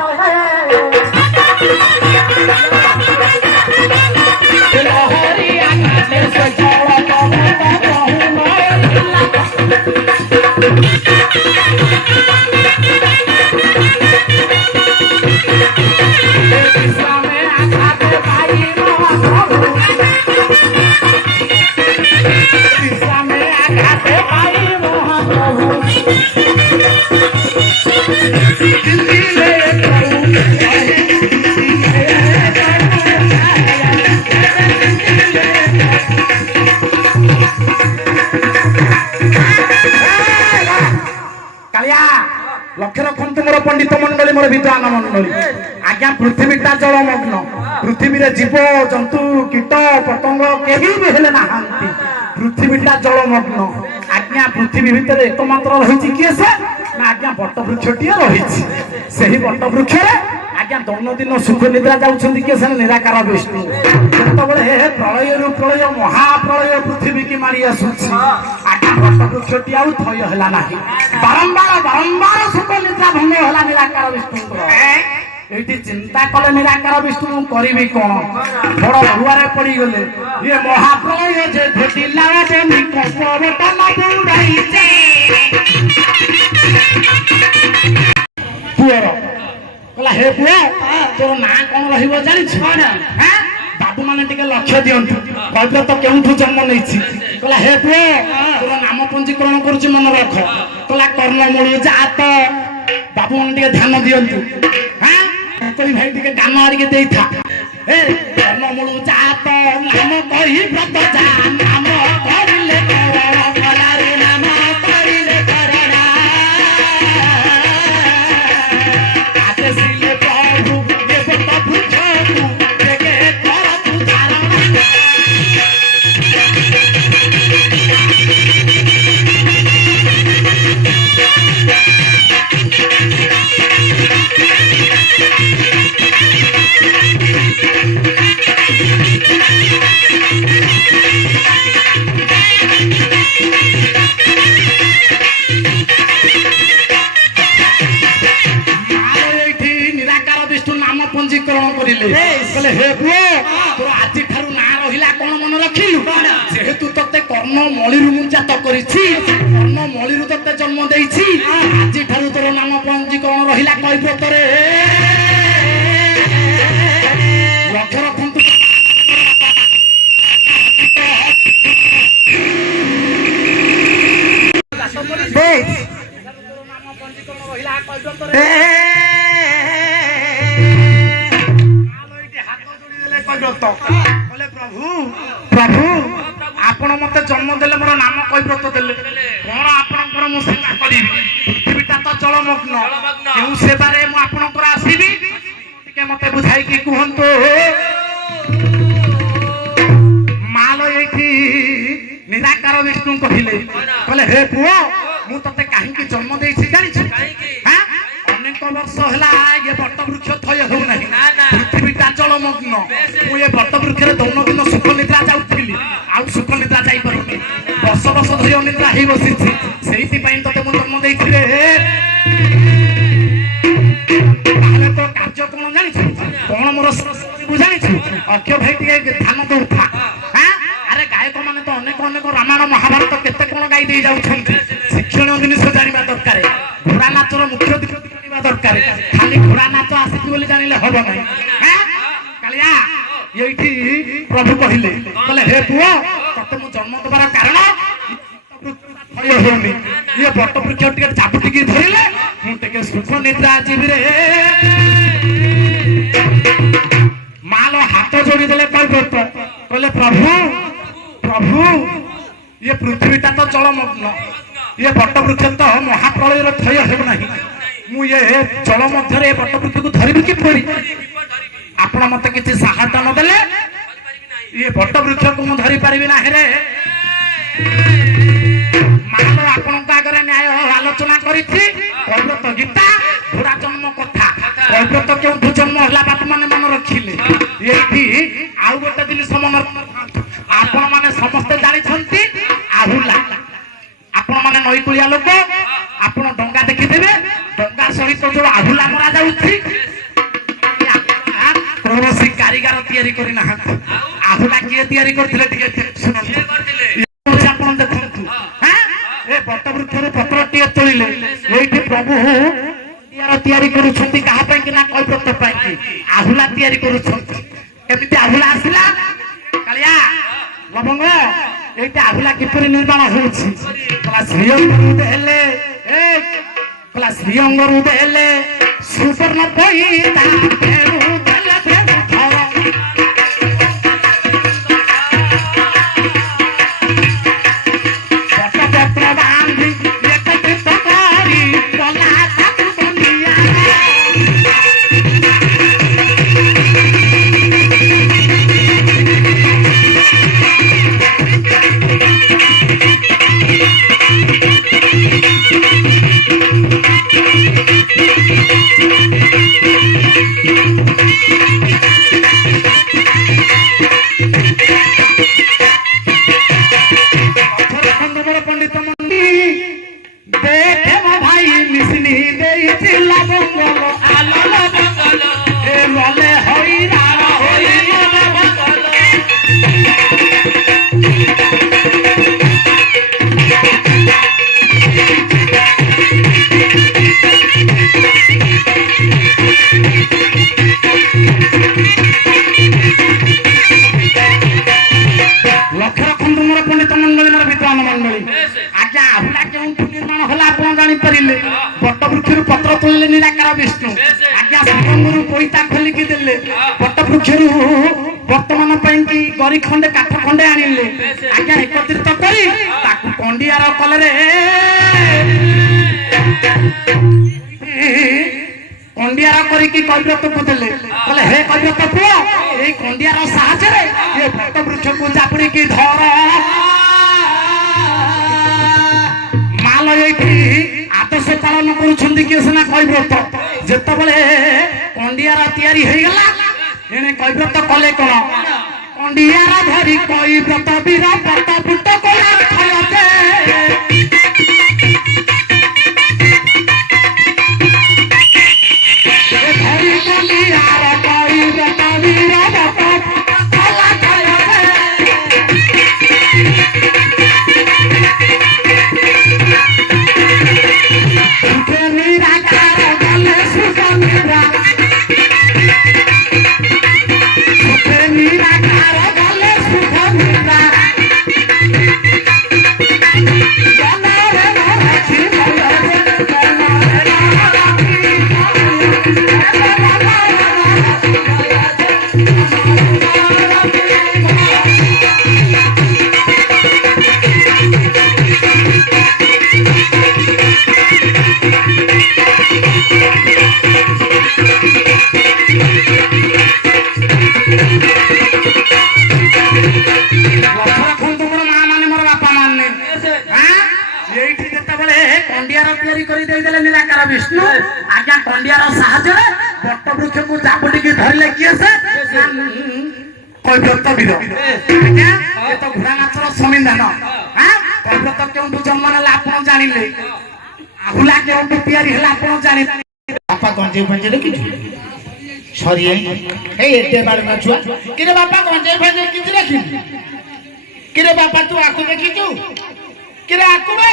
ଲହରିଆ ଘାଟେ ସେ କଳ ପବତ ଯହୁ ନ ହୋଇଲା লক্ষ্য রখন্তু মোর পণ্ডিত মন্ডলী মোর বিদ্বান মন্ডলী আজ্ঞা পৃথিবীটা জলমগ্ন পৃথিবীরে জীব জন্তু কীট পতঙ্গ কেহি বি হেলে নাহান্তি পৃথিবীটা জলমগ্ন আজ্ঞা পৃথিবী ভিতরে একমাত্র রহিছি কিয়ে সে না আজ্ঞা বট বৃক্ষটিয়ে রহিছি সেই বট বৃক্ষরে আজ্ঞা দৈনন্দিন সুখ নিদ্রা যাচ্ছেন কিয়ে সে নিরাকার বিষ্ণু যেতবে প্রলয়রু প্রলয় মহাপ্রলয় পৃথিবী কি মারি আসুছি আজ্ঞা বট বৃক্ষটি আউ থয় হেলা নাহি বারম্বার সুখ নিদ্রা ভঙ্গ হেলা নিরাকার বিষ্ণুঙ্কর এইটি চিন্তা কলে নিরাকার বিষ্ণু করিবি কোন বড় ভুয়ারে পড়ি গলে ইয়ে মহাপ্রলয় যে ঘটিলা যে নিকপটা না বুড়াইছে পুয়র কলা হে পুয় তোর না কোন রহিব জানিছি হ্যাঁ বাবু মানে টিকে লক্ষ্য দিয়ন্তু কৈবর্ত কেউঠু জন্ম নেইছি কলা হে পুয় তোর নাম পঞ্জীকরণ করছি মনে রাখ কলা কর্ণমূল জাত বাবু মানে টিকে ধ্যান দিয়ন্তু হ্যাঁ কই ভাই টিকে গান আড়িকে দেইথা এ কর্ণমূল জাত নাম কই ব্রত যা নাম করিলে কর কলারে নাম করিলে করে না আদেশিলে প্রভু দেবতা বুঝু দেখে কর বুঝ ପଞ୍ଜୀକରଣ କରିଲେ କହିଲେ ହେ ପୁଅ ତୋର ଆଜି ଠାରୁ ନାଁ ରହିଲା କଣ ମନେ ରଖିଲୁ ଯେହେତୁ ତତେ କର୍ଣ୍ଣ ମଳିରୁ ମୁଁ ଜାତ କରିଛି କର୍ଣ୍ଣ ମଳିରୁ ତତେ ଜନ୍ମ ଦେଇଛି ଆଜି ଠାରୁ ତୋର ନାମ ପଞ୍ଜୀକରଣ ରହିଲା କୈବ୍ରତରେ ଲକ୍ଷ୍ୟ ରଖନ୍ତୁ ପ୍ରଭୁ ପ୍ରଭୁ ଆପଣ ମତେ ଜନ୍ମ ଦେଲେ ମୋର ନାମ କୈବ୍ରତ ଦେଲେ କଣ ଆପଣଙ୍କର ମୁଁ ସେବା କରିବି ପୃଥିବୀଟା ତ ଜଳମଗ୍ନ କେଉଁ ସେବାରେ ମୁଁ ଆପଣଙ୍କର ଆସିବି ଟିକେ ମତେ ବୁଝାଇକି କୁହନ୍ତୁ ମାଲ ଏଇଠି ନିରାକାର ବିଷ୍ଣୁ କହିଲେ କହିଲେ ହେ ପୁଅ ମୁଁ ତତେ କାହିଁକି ଜନ୍ମ ଦେଇଛି ଜାଣିଛୁ ଅନେକ ବର୍ଷ ହେଲା ଏ ବଟ ବୃକ୍ଷ ଥୟ ହେଉନାହିଁ ପୃଥିବୀଟା ଜଳମଗ୍ନ ମୁଁ ଏ ବଟ ବୃକ୍ଷରେ ଦୈନନ୍ଦିନ ସୁଖ ନିଦ୍ରା ଯାଉଥିଲି ଆଉ ସୁଖ ନିଦ୍ରା ଯାଇପାରୁନି ବର୍ଷ ବର୍ଷ ଧରି ଅନିଦ୍ରା ହେଇ ବସିଛି ସେଇଥିପାଇଁ ତତେ ମୁଁ ଜନ୍ମ ଦେଇଥିଲି ତାହେଲେ ତ କାର୍ଯ୍ୟ କଣ ଜାଣିଛୁ କଣ ମୋର ଜାଣିଛୁ ଅକ୍ଷ ଭାଇ ଟିକେ ଧ୍ୟାନ ଦଉଥା ଆରେ ଗାୟକ ମାନେ ତ ଅନେକ ଅନେକ ରାମାୟଣ ମହାଭାରତ କେତେ କଣ ଗାଇ ଦେଇ ଯାଉଛନ୍ତି ଶିକ୍ଷଣୀୟ ଜିନିଷ ଜାଣିବା ଦରକାର ଘୋଡ଼ା ନାଚର ମୁଖ୍ୟ ଦିଗ ଜାଣିବା ଦରକାର ଖାଲି ଘୋଡ଼ା ନାଚ ଆସିଛି ବୋଲି ଜାଣିଲେ ହବ ନାହିଁ କାଳିଆ ଏଇଠି ପ୍ରଭୁ କହିଲେ କହିଲେ ହେ ପୁଅ ତତେ ମୁଁ ଜନ୍ମ ଦେବାର କାରଣ ହଉନି ଇଏ ବଟ ବୃକ୍ଷ ଟିକେ ଚାପୁଟିକି ଧରିଲେ ମୁଁ ଟିକେ ସୁଖ ନିଦ୍ରା ଯିବି ରେ ମାଲ ହାତ ଯୋଡ଼ିଦେଲେ କହିଲେ ପ୍ରଭୁ ପ୍ରଭୁ ଇଏ ପୃଥିବୀଟା ତ ଜଳମଗ୍ନ ଇଏ ବଟ ବୃକ୍ଷ ତ ମହାପ୍ରଳୟର ଥୟ ହେଉନାହିଁ ମୁଁ ଏ ଜଳ ମଧ୍ୟରେ ଏ ବଟ ବୃକ୍ଷକୁ ଧରିବି କିପରି ଆପଣ ମତେ କିଛି ସାହାଯ୍ୟ ନଦେଲେ ଇଏ ବଟ ବୃକ୍ଷକୁ ମୁଁ ଧରି ପାରିବି ନାହିଁ ରେ ମାଲ ଆପଣଙ୍କ ଆଗରେ ନ୍ୟାୟ ଆଲୋଚନା କରିଛି କୈବ୍ରତ ଗୀତା ଘୋଡ଼ା ଜନ୍ମ କଥା କୈବ୍ରତ କେଉଁଠୁ ଜନ୍ମ ହେଲା ବାପା ମାନେ ମନେ ରଖିଲେ ଏଇଠି ଆଉ ଗୋଟେ ଜିନିଷ ମନେ ଆପଣ ମାନେ ସମସ୍ତେ ଜାଣିଛନ୍ତି ଆହୁଲା ଆପଣ ମାନେ ନଈକୂଳିଆ ଲୋକ ଆପଣ ଡଙ୍ଗା ଦେଖିଦେବେ ଡଙ୍ଗା ସହିତ ଯୋଉ ଆହୁଲା ମରା ଯାଉଛି କୌଣସି କାରିଗର ତିଆରି କରିନାହାନ୍ତି ଆହୁଲା କିଏ ତିଆରି କରିଥିଲେ ଟିକେ ଶୁଣନ୍ତୁ ଆପଣ ଦେଖନ୍ତୁ ଏ ବଟ ବୃକ୍ଷରେ ପତ୍ରଟିଏ ତୋଳିଲେ ଏଇଠି ପ୍ରଭୁ ତିଆରି କରୁଛନ୍ତି କାହା ପାଇଁ କି ନା କୈବ୍ରତ ପାଇଁ କି ଆହୁଲା ତିଆରି କରୁଛନ୍ତି କେମିତି ଆହୁଲା ଆସିଲା କାଳିଆ ଲବଙ୍ଗ ଏଇଟା ଆହୁଲା କିପରି ନିର୍ମାଣ ହଉଛି ଶ୍ରୀଅଙ୍ଗରୁ ଦେଲେ ଶ୍ରୀଅଙ୍ଗରୁ ଦେଲେ ସୁବର୍ଣ୍ଣ ପଇତା ବର୍ତ୍ତମାନ ପାଇଁ କି ଗରି ଖଣ୍ଡେ କାଠ ଖଣ୍ଡେ ଆଣିଲେ ଆଜ୍ଞା ଏକତ୍ରିତ କରି ତାକୁ କଣ୍ଡିଆର କଲରେ କଣ୍ଡିଆର କରିକି କୈବ୍ରତକୁ ଦେଲେ କହିଲେ ହେ କୈବ୍ରତ ପୁଅ ଏଇ କଣ୍ଡିଆର ସାହାଯ୍ୟରେ ଏ ବଟ ବୃକ୍ଷକୁ ଚାପୁଡ଼ିକି ଧର ମାଲ ଏଇଠି ଆଦର୍ଶ ପାଳନ କରୁଛନ୍ତି କିଏ ସିନା କୈବ୍ରତ ଯେତେବେଳେ କଣ୍ଡିଆର ତିଆରି ହେଇଗଲା ଏଣେ କୈବ୍ରତ କଲେ କଣ କଣ୍ଡିଆର ଧରି କୈବ୍ରତ ବୀର ପଟ ପୁଟ କଲା ଥୟତେ ଧରି କଣ୍ଡିଆର ଆଜ୍ଞା କଣ୍ଡିଆର ସାହାଯ୍ୟରେ ବଟ ବୃକ୍ଷକୁ ଚାପୁଟିକି ଧରିଲେ କିଏ ସେ କୈବ୍ରତ ବୀର। ଆଜ୍ଞା ଏ ତ ଘୋଡ଼ା ନାଚର ସମିଧାନ। କୈବ୍ରତ କେଉଁଠୁ ଜନ୍ମ ନେଲା ଆପଣ ଜାଣିଲେ, ଆହୁଲା କେଉଁଠୁ ତିଆରି ହେଲା ଆପଣ ଜାଣିଲେ। ବାପା ଗଞ୍ଜେଇ ଫଞ୍ଜେଇ ଦେଖିଛୁ? ସରି ଏଇ ଏତେ ବାଳୁଙ୍ଗା ଛୁଆ। କିରେ ବାପା ଗଞ୍ଜେଇ ଫଞ୍ଜେଇ କିଛି ଦେଖିଛୁ? କିରେ ବାପା ତୁ ଆକୁ ଦେଖିଛୁ? କିରେ ଆକୁ ବେ?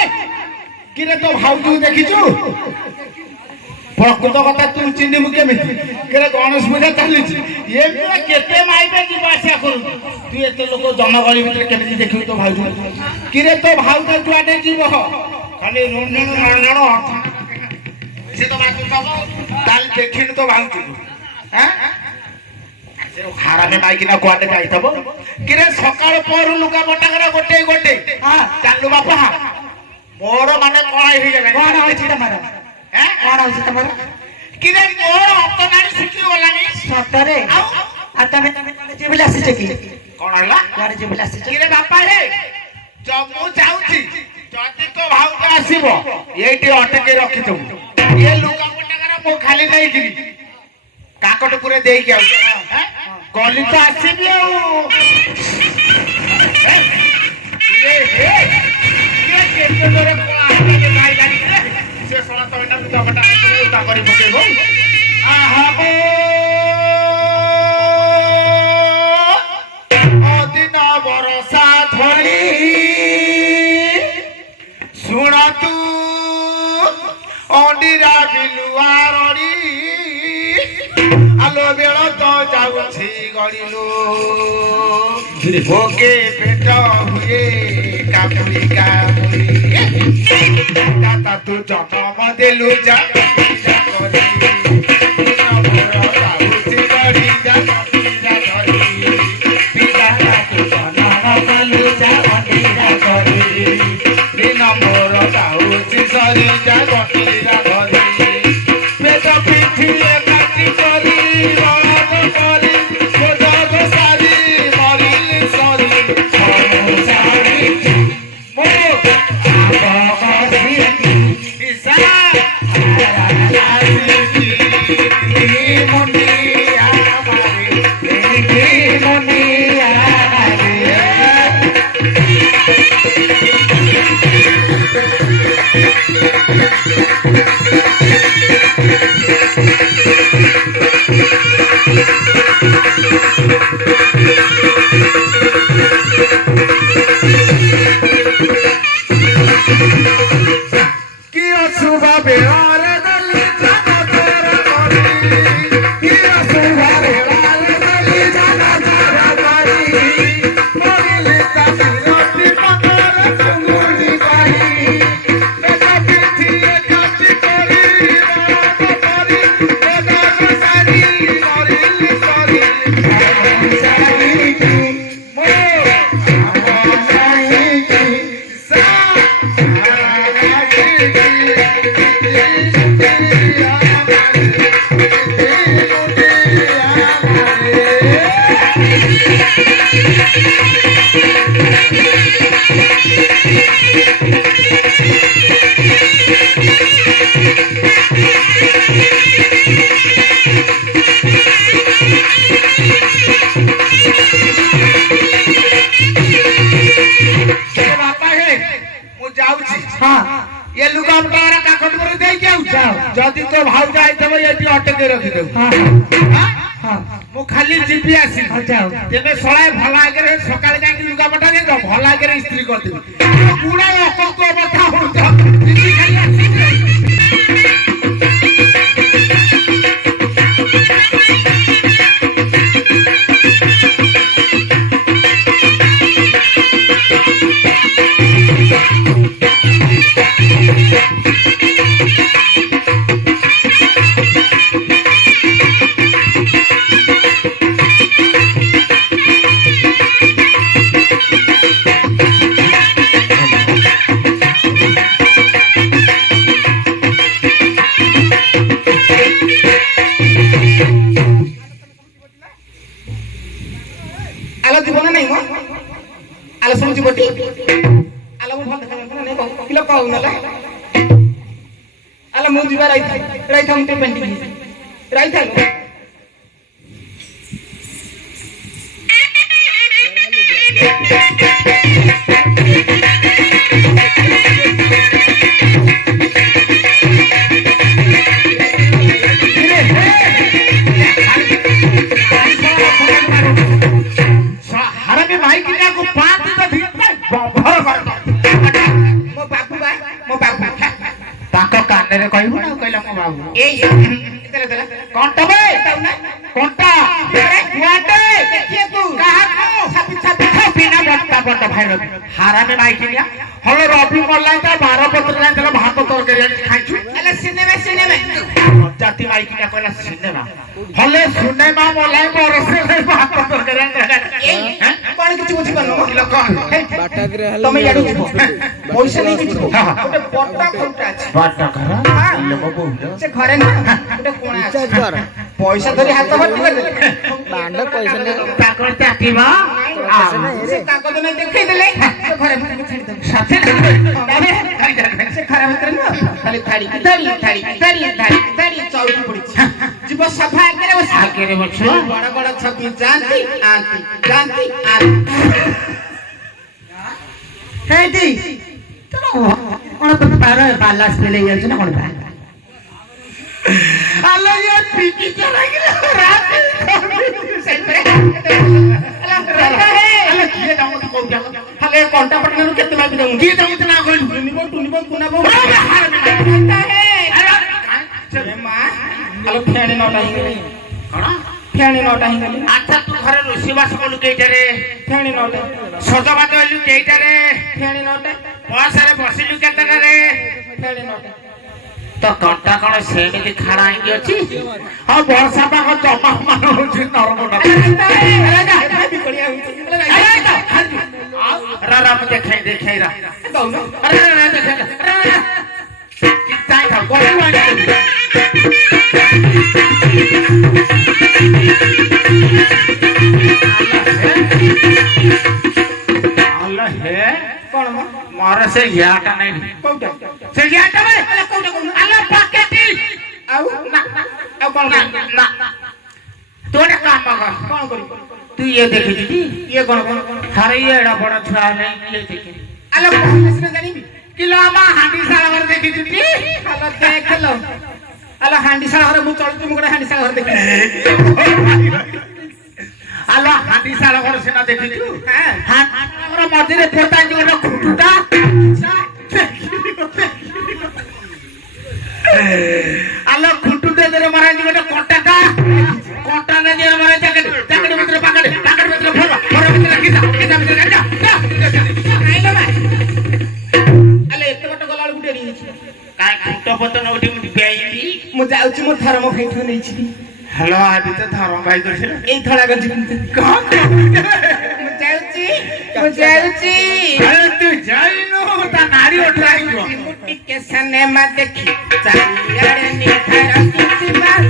କିରେ ତୋ ଭାଉଜକୁ ଦେଖିଛୁ? ପ୍ରକୃତ କଥା ତୁ ଚିହ୍ନିବୁ କେମିତି? କିରେ ଗଣେଶ ପୂଜା ଚାଲିଛି ଏମିତି କେତେ ମାଇପେ ଯିବା ଆସିବା କରୁଛୁ, ତୁ ଏତେ ଲୋକ ଜନଗହଳି ଭିତରେ କେମିତି ଦେଖିବୁ ତୋ ଭାଉଜ? କିରେ ତୋ ଭାଉଜ ଯୁଆଡେ ଯିବ ଖାଲି ସେ ତ ବାଜୁଥବ, ତାହେଲେ ଦେଖିନୁ ତୋ ଭାଉଜକୁ? ହାରାମେ ମାଇକିନା କୁଆଡେ ଯାଇଥବ? କିରେ ସକାଳ ପହରୁ ଲୁଗା ବଟାକରା ଗୋଟେ ଗୋଟେ ଚାଲୁ ବାପା ମୋର ମାନେ କଣ ହେଇଗଲା? କଣ ହଉଛି ତମର? କଣ ହଉଛି ତମର? କିରେ ମୋର ହାତ ନାଡ଼ି ଶୁଖି ଗଲାଣି ସତରେ? ଆଉ ତମେ ଯିବିଲ ଆସିଛ କି? କଣ ହେଲା? କୁଆଡେ ଯିବିଲ ଆସିଛ? କିରେ ବାପା ରେ ମୁଁ ଯାଉଛି, ଯଦି ତୋ ଭାଉଜ ଆସିବ ଏଇଠି ଅଟକେଇ ରଖିଥିବୁ। ଏ ଲୁଗା ବଟାକରା ମୁଁ ଖାଲି ନେଇକିରି କାକଟପୁରେ ଦେଇକି ଆଉଛି, ଗଲି ତ ଆସିବି ଆଉ। ଅଦିନ ବରଷା ଧରି ଶୁଣ ତୁ ଅଣ୍ଡିରା ବିଲୁଆ ରଡ଼ି আলো বেড় তো যাଉଛି গড়িলো ওকে পেট হুয়ে কামুড়ি কামুড়ি দাদা তু জন্ম দেলু যা করে যাଉଛି গড়ি যা ধরি পিতা তু জন্ম দেলু যা অন্ডিরা করে দিন মোর যাଉଛି সরি যা গড়িরা ধরি পেট পিঠিয়ে কাটি করি যদি তো ভাউজ আইতব এটি অটকে রখিদেব মু খালি জিপি আসি তেবে সলায় ভাল আগরে সকালে যাই লুগা পটা দেই তো ভাল আগরে ইস্ত্রি করদেবি পুরা অকল্প অবস্থা হউছ জিপি খালি আসি ଯିବା ରହିଥା ମୁଁ ଟିକେ ପେଣ୍ଟିଂ ରହିଥା कहू ना कहला मो बाबू ए कोंटा बे कोंटा देखिए तू बिना बट्टा भाई हारा में माइक लिया हलो रबी मल्ला ता 12 पत्र जाय भात तरकारी खाइछु अला सिनेमा जाति माइक लिया कहला सिनेमा हले सिनेमा मल्ला बरसे भात तरकारी कोन किछ बुझी बनो बाटा करे हल तमे याडू पैसा नहीं किछ गोटे बट्टा खौटा अछि बट्टा खरा लोग बोल से घरे ना गोटे कोणा रिचार्ज कर पैसा धरी हाथ भर्ती कर दे बांड पैसा नहीं ताकर ताकीबा से कागज में देखै देले से घरे में छाड़ी दे साथे से खरा भीतर ना खाली थाड़ी चौकी पड़ी जीव सफा आके बस बड़ बड़ छपी जानती आंती हे दी कोन तो पारो बालास पे ले जाछ ना कोन बा अल्लाह ये पीकी चला गया रात अल्लाह किए जाऊं तो को क्या हले कोंटा पटना नु केतना भी जाऊं किए जाऊं इतना कोई टुनिबो कुनाबो रहता है अरे मां हलो फेणी नटा ही कणा फेणी नटा ही अच्छा तू घरे रोसीबास कोलु केइटारे फेणी नटा सजबाद होलु केइटारे फेणी नटा बसरे बसिलु केतरे फेणी नटा तो कंटा कण सेमिति खाड़ा आंगी अछि हां वर्षा पाग जमा मान होछि नरम अरे बिकड़िया होई रा मु देखाई रा दौन अरे देखाई कितना था कोई वाली अल्लाह है कोन मारे से याटा नहीं कोटा से याटा में अरे कोटा कोन अल्लाह पाकेटी आउ ना कोन ना तोड़े काम कर कोन करी तू ये देखी दीदी ये कोन हरे ये एड़ा बड़ा छुआ नहीं ये देखे अल्लाह कोन से जानी किलामा हांडी सागर देखी दीदी अल्लाह देख लो अल्लाह हांडी सागर मु चल तुम हांडी सागर देखी अल्लाह हांडी सागर सेना देखी तू हां हां हमरा मझिरे पोता जी गोटा खुटुटा अल्लाह खुटुटे दे मारा जी गोटा कोटा ने दे मारा जैकेट भीतर पाकेट भीतर फर भीतर किसा भीतर जा आइलो बा अल्लाह एत बट गलाल गुटे री काय खुटो पतो न उठी बेइली मु जाउची मो थर्मो फेंटू नै छी हेलो आदि तो धर्म भाई कर ए थोड़ा गंज कहां मु जाउची अरे तू जाई नो ता नारी उठाई गो मुट्टी के सिनेमा देखी चारियाड़े निधार किसी बार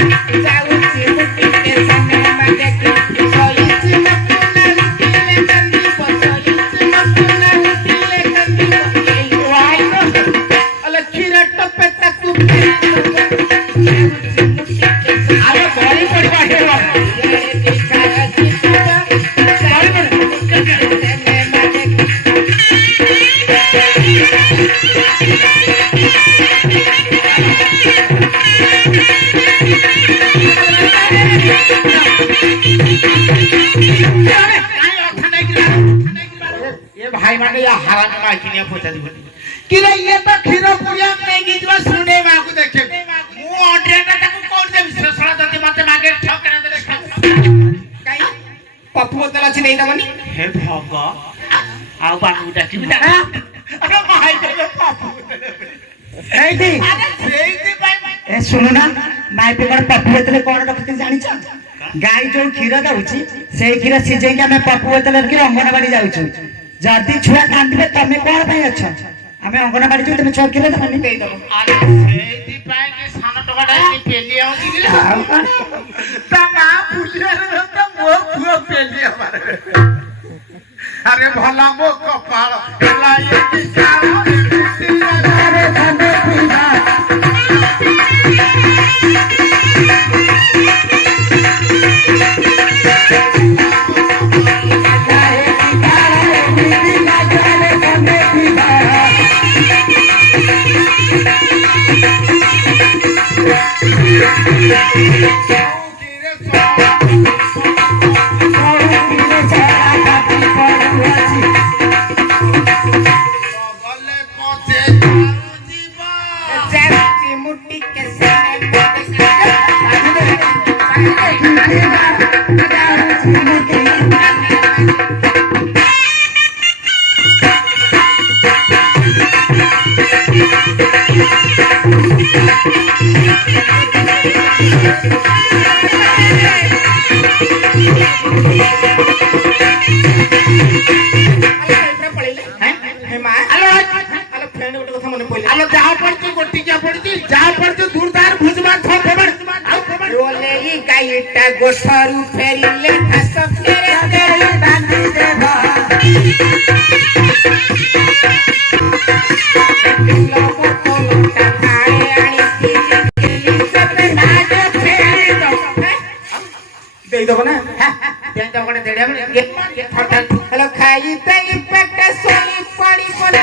जाउची मुट्टी के सिनेमा देखी सोईची मकुना हुटीले कंदी सोईची मकुना हुटीले कंदी वाई अल खीरा टपे तक अरे बड़ी पड़वा है ये भाई माने या हरा में माइक ने पहुंचा दी कि रे ये तो खीरो पुरिया नहीं गिजवा सुने माकू देखे मु ऑर्डर तक कोन दे विश्लेषण दते मते मागे ठक ना दे काई पप्पू बोतल अछि नहीं दमनी हे भग आउ बानू डाकी बिना अरे भाई दे पप्पू हे दी अरे सेई भाई ए सुनो ना माई पेपर पप्पू बेतले कोन रखते जानि छ गाय जो खीर दउची से खीर सिजे के हमें पप्पू बेतले के अंगनवाड़ी जाउछु जदी छुआ कांदिबे तमे कोन पई अछ हमें अंगनवाड़ी जो तमे छर के दमनी दे दो अरे सेई भाई के सानो टकाटा पेली आउती ता ना पुलिया रे त मो पुओ पेली हमारे अरे भला मो कपाल एला ये की चारो रे अरे धने पीना আলো যাও পড়ছি গোটি যা পড়ছি যাও পড়ছি দূরদার ভুজবা খবর রোলে ই গাইটা গোসরু ফেরিলে হাস ফেরে দেই বাঁধি দেবা লোক কোলটা ভাড়ে আনি দিলি সবে নাজ ফেরি দাও দেই দেব না হ্যাঁ দেই দাও করে দেড়ে আমি ফটাল হলো খাই তাই পেটে সই পড়ি বলে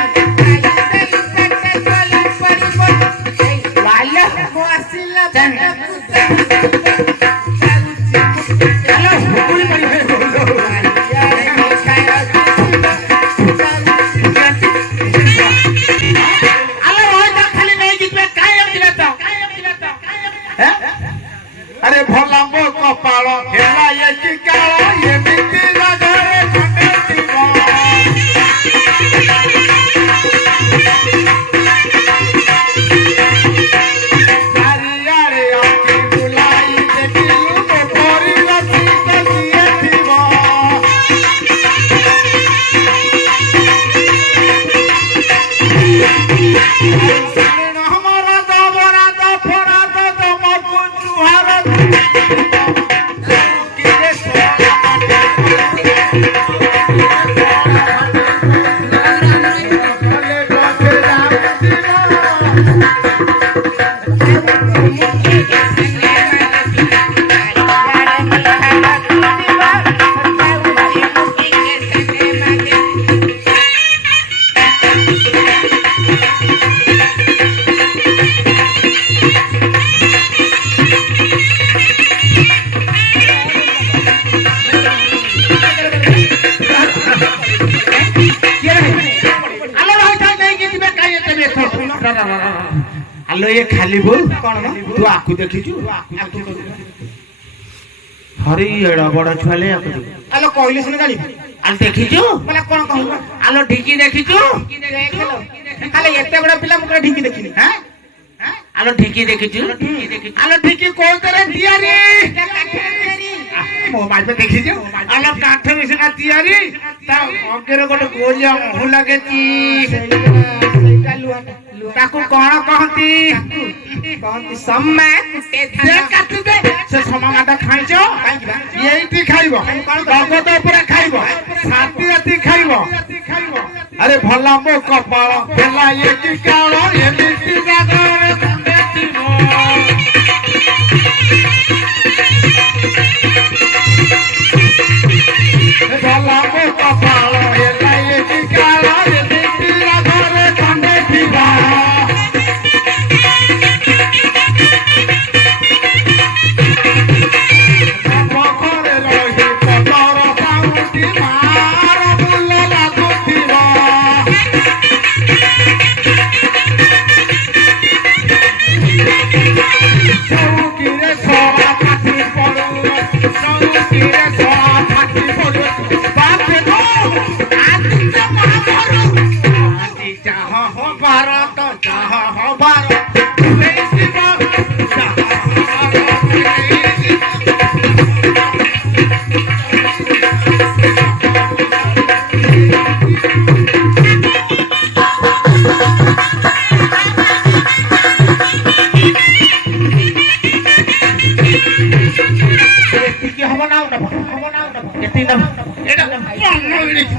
अरे भला मो कपाल हेला ये की काल ये मिट्टी लगरे खंडे जीवा सारी यारे आके बुलाई देखियो तो परी रसी कसिए थीवा सारे हमारा दावरा दा फोरा दा दमर कुचुहारा आलो ये खाली बोल तू आकु देखिचु हरे एड़ा बड़ छुआले आकु आलो कहली सुन गाड़ी आल देखिचु मला कोन कहू आलो ढिकी देखिचु खाली एते बड़ा पिला मुके ढिकी देखिनी हैं आलो ढिकी देखिचु आलो ढिकी कोन तरह दिया रे मोबाइल पे देखिचु आलो काठ मिसना दिया रे ता अंकेर गोटे गोलिया मुह लागेची ताकू कोन कहती कहती सम्मा कुटे दे काटी दे से समा माटा खाइछो एइटी खाइबो नगद ऊपर खाइबो साथी अति खाइबो अरे भला मो कपाल भेला ये की काल ये मिट्टी जागरे खंडे जीवो भला मो कपाल भेला ये की काल ये मिट्टी जागरे खंडे जीवो पखरे रही पतर पाउटी मार बुल लागुथिबो चौकीरे सोरा फाटी पड़ू चौकीरे सोरा फाटी पड़ू बापे नो आदित्य महाभरू आदि चाह हो भारत चाह हो भारत तुई जीव चाह हो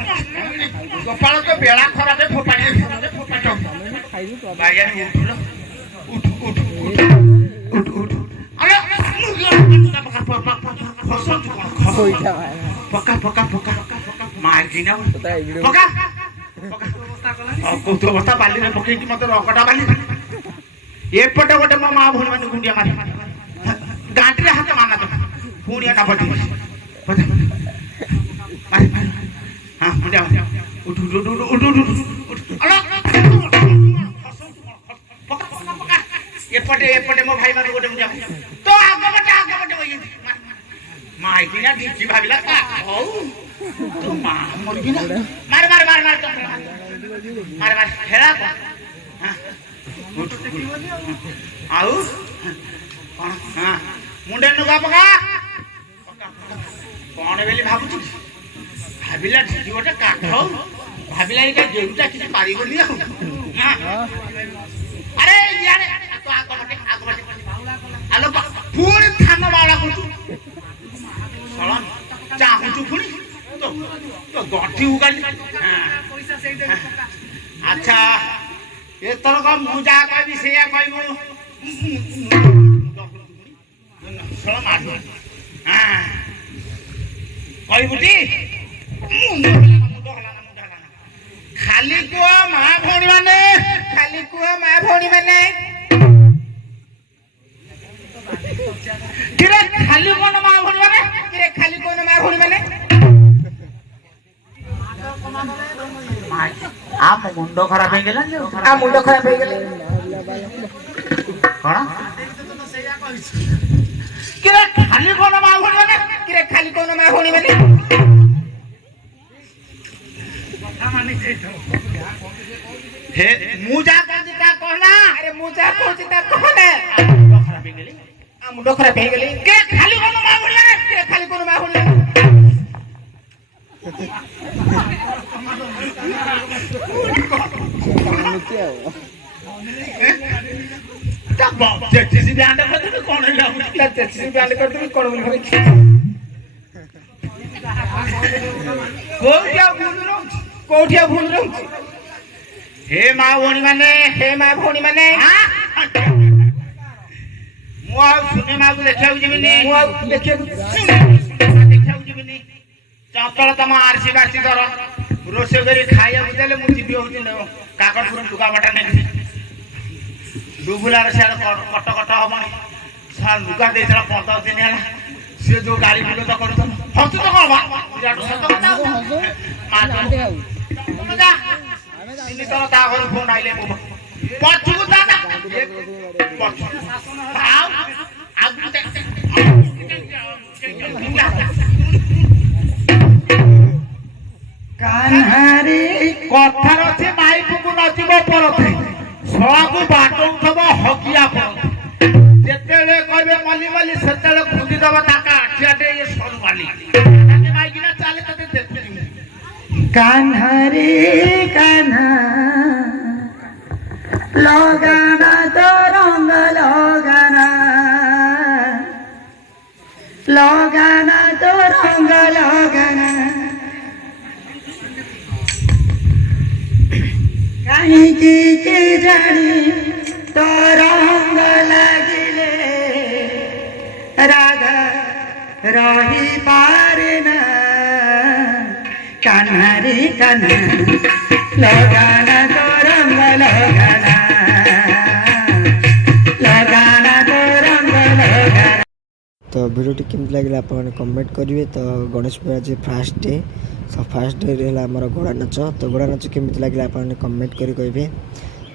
गोपाल तो बेड़ा खराबे फोपाड़ी पका पका पका मार दिना पका को तो बता बाली में पके कि मत रकटा बाली एपटे गोटे मो मां भूल माने गुंडिया मारी गांटी रे हाथ माना तो पुनिया ना पटी पता मार मार हां मुंडिया उठ उठ उठ उठ उठ अरे पका पका एपटे एपटे मो भाई माने गोटे मुंडिया तो आगे बटे वही ମାଇକିନା ଢିଙ୍କି ଭାବିଲା କାଠ ହଉ ତୁ ମା ମରିକି ନା ମାର ମାର ମାର ମାର ମାର ମାର ଖେଳା କଣ ଆଉ କଣ ମୁଣ୍ଡେ ନୁଗା ପକା କଣ ବୋଲି ଭାବୁଛୁ ଭାବିଲା ଢିଙ୍କି ଗୋଟେ କାଠ ହଉ ଭାବିଲା ଏଇଟା ଯେଉଁଟା କିଛି ପାରିବନି ଆଉ ଆରେ ଇଆଡ଼େ ଆଲୋ ପୁଣି ଧାନ ବାଉଳା କରୁଛୁ ଚାହୁଁଛୁ ପୁଣି ତ ଗଣ୍ଠି ଉଗାଳି ଆଚ୍ଛା ଏଥରକ ମୁଁ ଯାହା କହିବି ସେଇଆ କହିବୁ କହିବୁଟି ଖାଲି କୁହ ମା ଭଉଣୀ ମାନେ ଖାଲି କୁହ ମା ଭଉଣୀ ମାନେ କିରେ ଖାଲି କଣ ମା ଭଉଣୀ ମାନେ କିରେ ଖାଲି କଣ ମା ଭଉଣୀ ମାନେ ଆମ ମୁଣ୍ଡ ଖରାପ ହେଇଗଲା ଆ ମୁଣ୍ଡ ଖରାପ ହେଇଗଲେ କଣ କିରେ ଖାଲି କଣ ମା ଭଉଣୀ ମାନେ କିରେ ଖାଲି କଣ ମା ଭଉଣୀ ମାନେ ହେ ମୁଁ ଯାହା କହୁଛି ତା କହନା ଆରେ ମୁଁ ଯାହା କହୁଛି ତା କହନା ମୁଣ୍ଡ ଖରାପ ହେଇଗଲି ଆ ମୁଣ୍ଡ ଖରାପ ହେଇଗଲେ କିରେ ଖାଲି କଣ ମା ଭଉଣୀ ମାନେ କିରେ ଖାଲି କଣ ମା ଭଉଣୀ ମାନେ ଯେତିକି ବ୍ୟାଣ୍ଡ କରିଦେବି କଣ ହେଲା ବ୍ୟାଣ୍ଡ କରିଦେବି କଣ ବୋଲି ଭାବିଛି କୋଉଠି ଆଉ ଭୁଲ ରହୁଛି ହେ ମା ଭଉଣୀ ମାନେ ହେ ମା ଭଉଣୀ ମାନେ ମୁଁ ଆଉ ସିନେମାକୁ ଦେଖିବାକୁ ଯିବିନି ମୁଁ ଆଉ ଦେଖିବାକୁ ଦେଖିବାକୁ ଯିବିନି ଚପଲ ତମ ଆରସି ବାସି ଧର ରୋଷେଇ କରି ଖାଇବାକୁ ଦେଲେ ମୁଁ ଯିବି ହଉଛି କାକଟପୁର ଲୁଗାପଟା ନେବି ଡୁବୁଲାର ସିଆଡେ କଟ କଟ ହବନି ଲୁଗା ଦେଇଥିଲା 15 ଦିନ ହେଲା ସିଏ ଯୋଉ ଗାଳି ବିରୋଧ କରୁଛ ହସୁ ତ କଣ ତିନିଥର ତା ଘରୁ ଫୋନ ଆଇଲେ ପଛକୁ ତା ନା କାହ୍ନାରେ କଥାର ଅଛି ମାଇକୁ ନଯିବ ପରଥେ ସଳାକୁ ବାଟଉଥବ ହକିଆ ପରଥେ ଯେତେବେଳେ କହିବେ ମଲି ମଲି ସେତେବେଳେ ଖୁନ୍ଦିଦବ ତାକା ଆଠିଆଟେ ଇଏ ସରୁ ବାଲି ମାଇକିନା ଚାଲେ ତତେ ଦେଖୁଛି କାହ୍ନାରେ କାହ୍ନା ଲଗାନା ତ ରଙ୍ଗ ଲଗାନା ଲଗାନା ତ ରଙ୍ଗ ଲଗାନା କାହିଁକି କେଜାଣି ତ ରଙ୍ଗ ଲାଗିଲେ ରାଧା ରହିପାରେ ନା କାହ୍ନାରେ କାହ୍ନା ଲଗାନା ତ ରଙ୍ଗ ଲଗାନା ଲଗାନା ତ ରଙ୍ଗ ଲଗାନା। ତ ଭିଡ଼ିଓଟି କେମିତି ଲାଗିଲା ଆପଣମାନେ କମେଣ୍ଟ କରିବେ। ତ ଗଣେଶ ପୂଜା ଆଜି ଫାର୍ଷ୍ଟ ଡେ ତ ଫାର୍ଷ୍ଟ ଡେରେ ହେଲା ଆମର ଘୋଡ଼ା ନାଚ। ତ ଘୋଡ଼ା ନାଚ କେମିତି ଲାଗିଲା ଆପଣମାନେ କମେଣ୍ଟ କରି କହିବେ।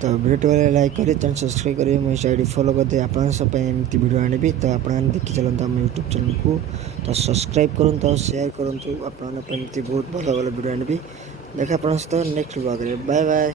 ତ ଭିଡ଼ିଓଟି ଗଲେ ଲାଇକ୍ କରିବେ, ଚ୍ୟାନେଲ୍ ସବସ୍କ୍ରାଇବ୍ କରିବେ, ମୋ ଇନଷ୍ଟା ଆଇଡ଼ି ଫଲୋ କରିଦେବେ। ଆପଣଙ୍କ ପାଇଁ ଏମିତି ଭିଡ଼ିଓ ଆଣିବି। ତ ଆପଣମାନେ ଦେଖି ଚାଲନ୍ତୁ ଆମ ୟୁଟ୍ୟୁବ୍ ଚ୍ୟାନେଲ୍କୁ। ତ ସବସ୍କ୍ରାଇବ୍ କରନ୍ତୁ ଆଉ ସେୟାର କରନ୍ତୁ। ଆପଣମାନଙ୍କ ପାଇଁ ଏମିତି ବହୁତ ଭଲ ଭଲ ଭିଡ଼ିଓ ଆଣିବି। ଦେଖା ଆପଣଙ୍କ ସହିତ ନେକ୍ସଟ ବ୍ଲଗ୍ରେ। Bye bye.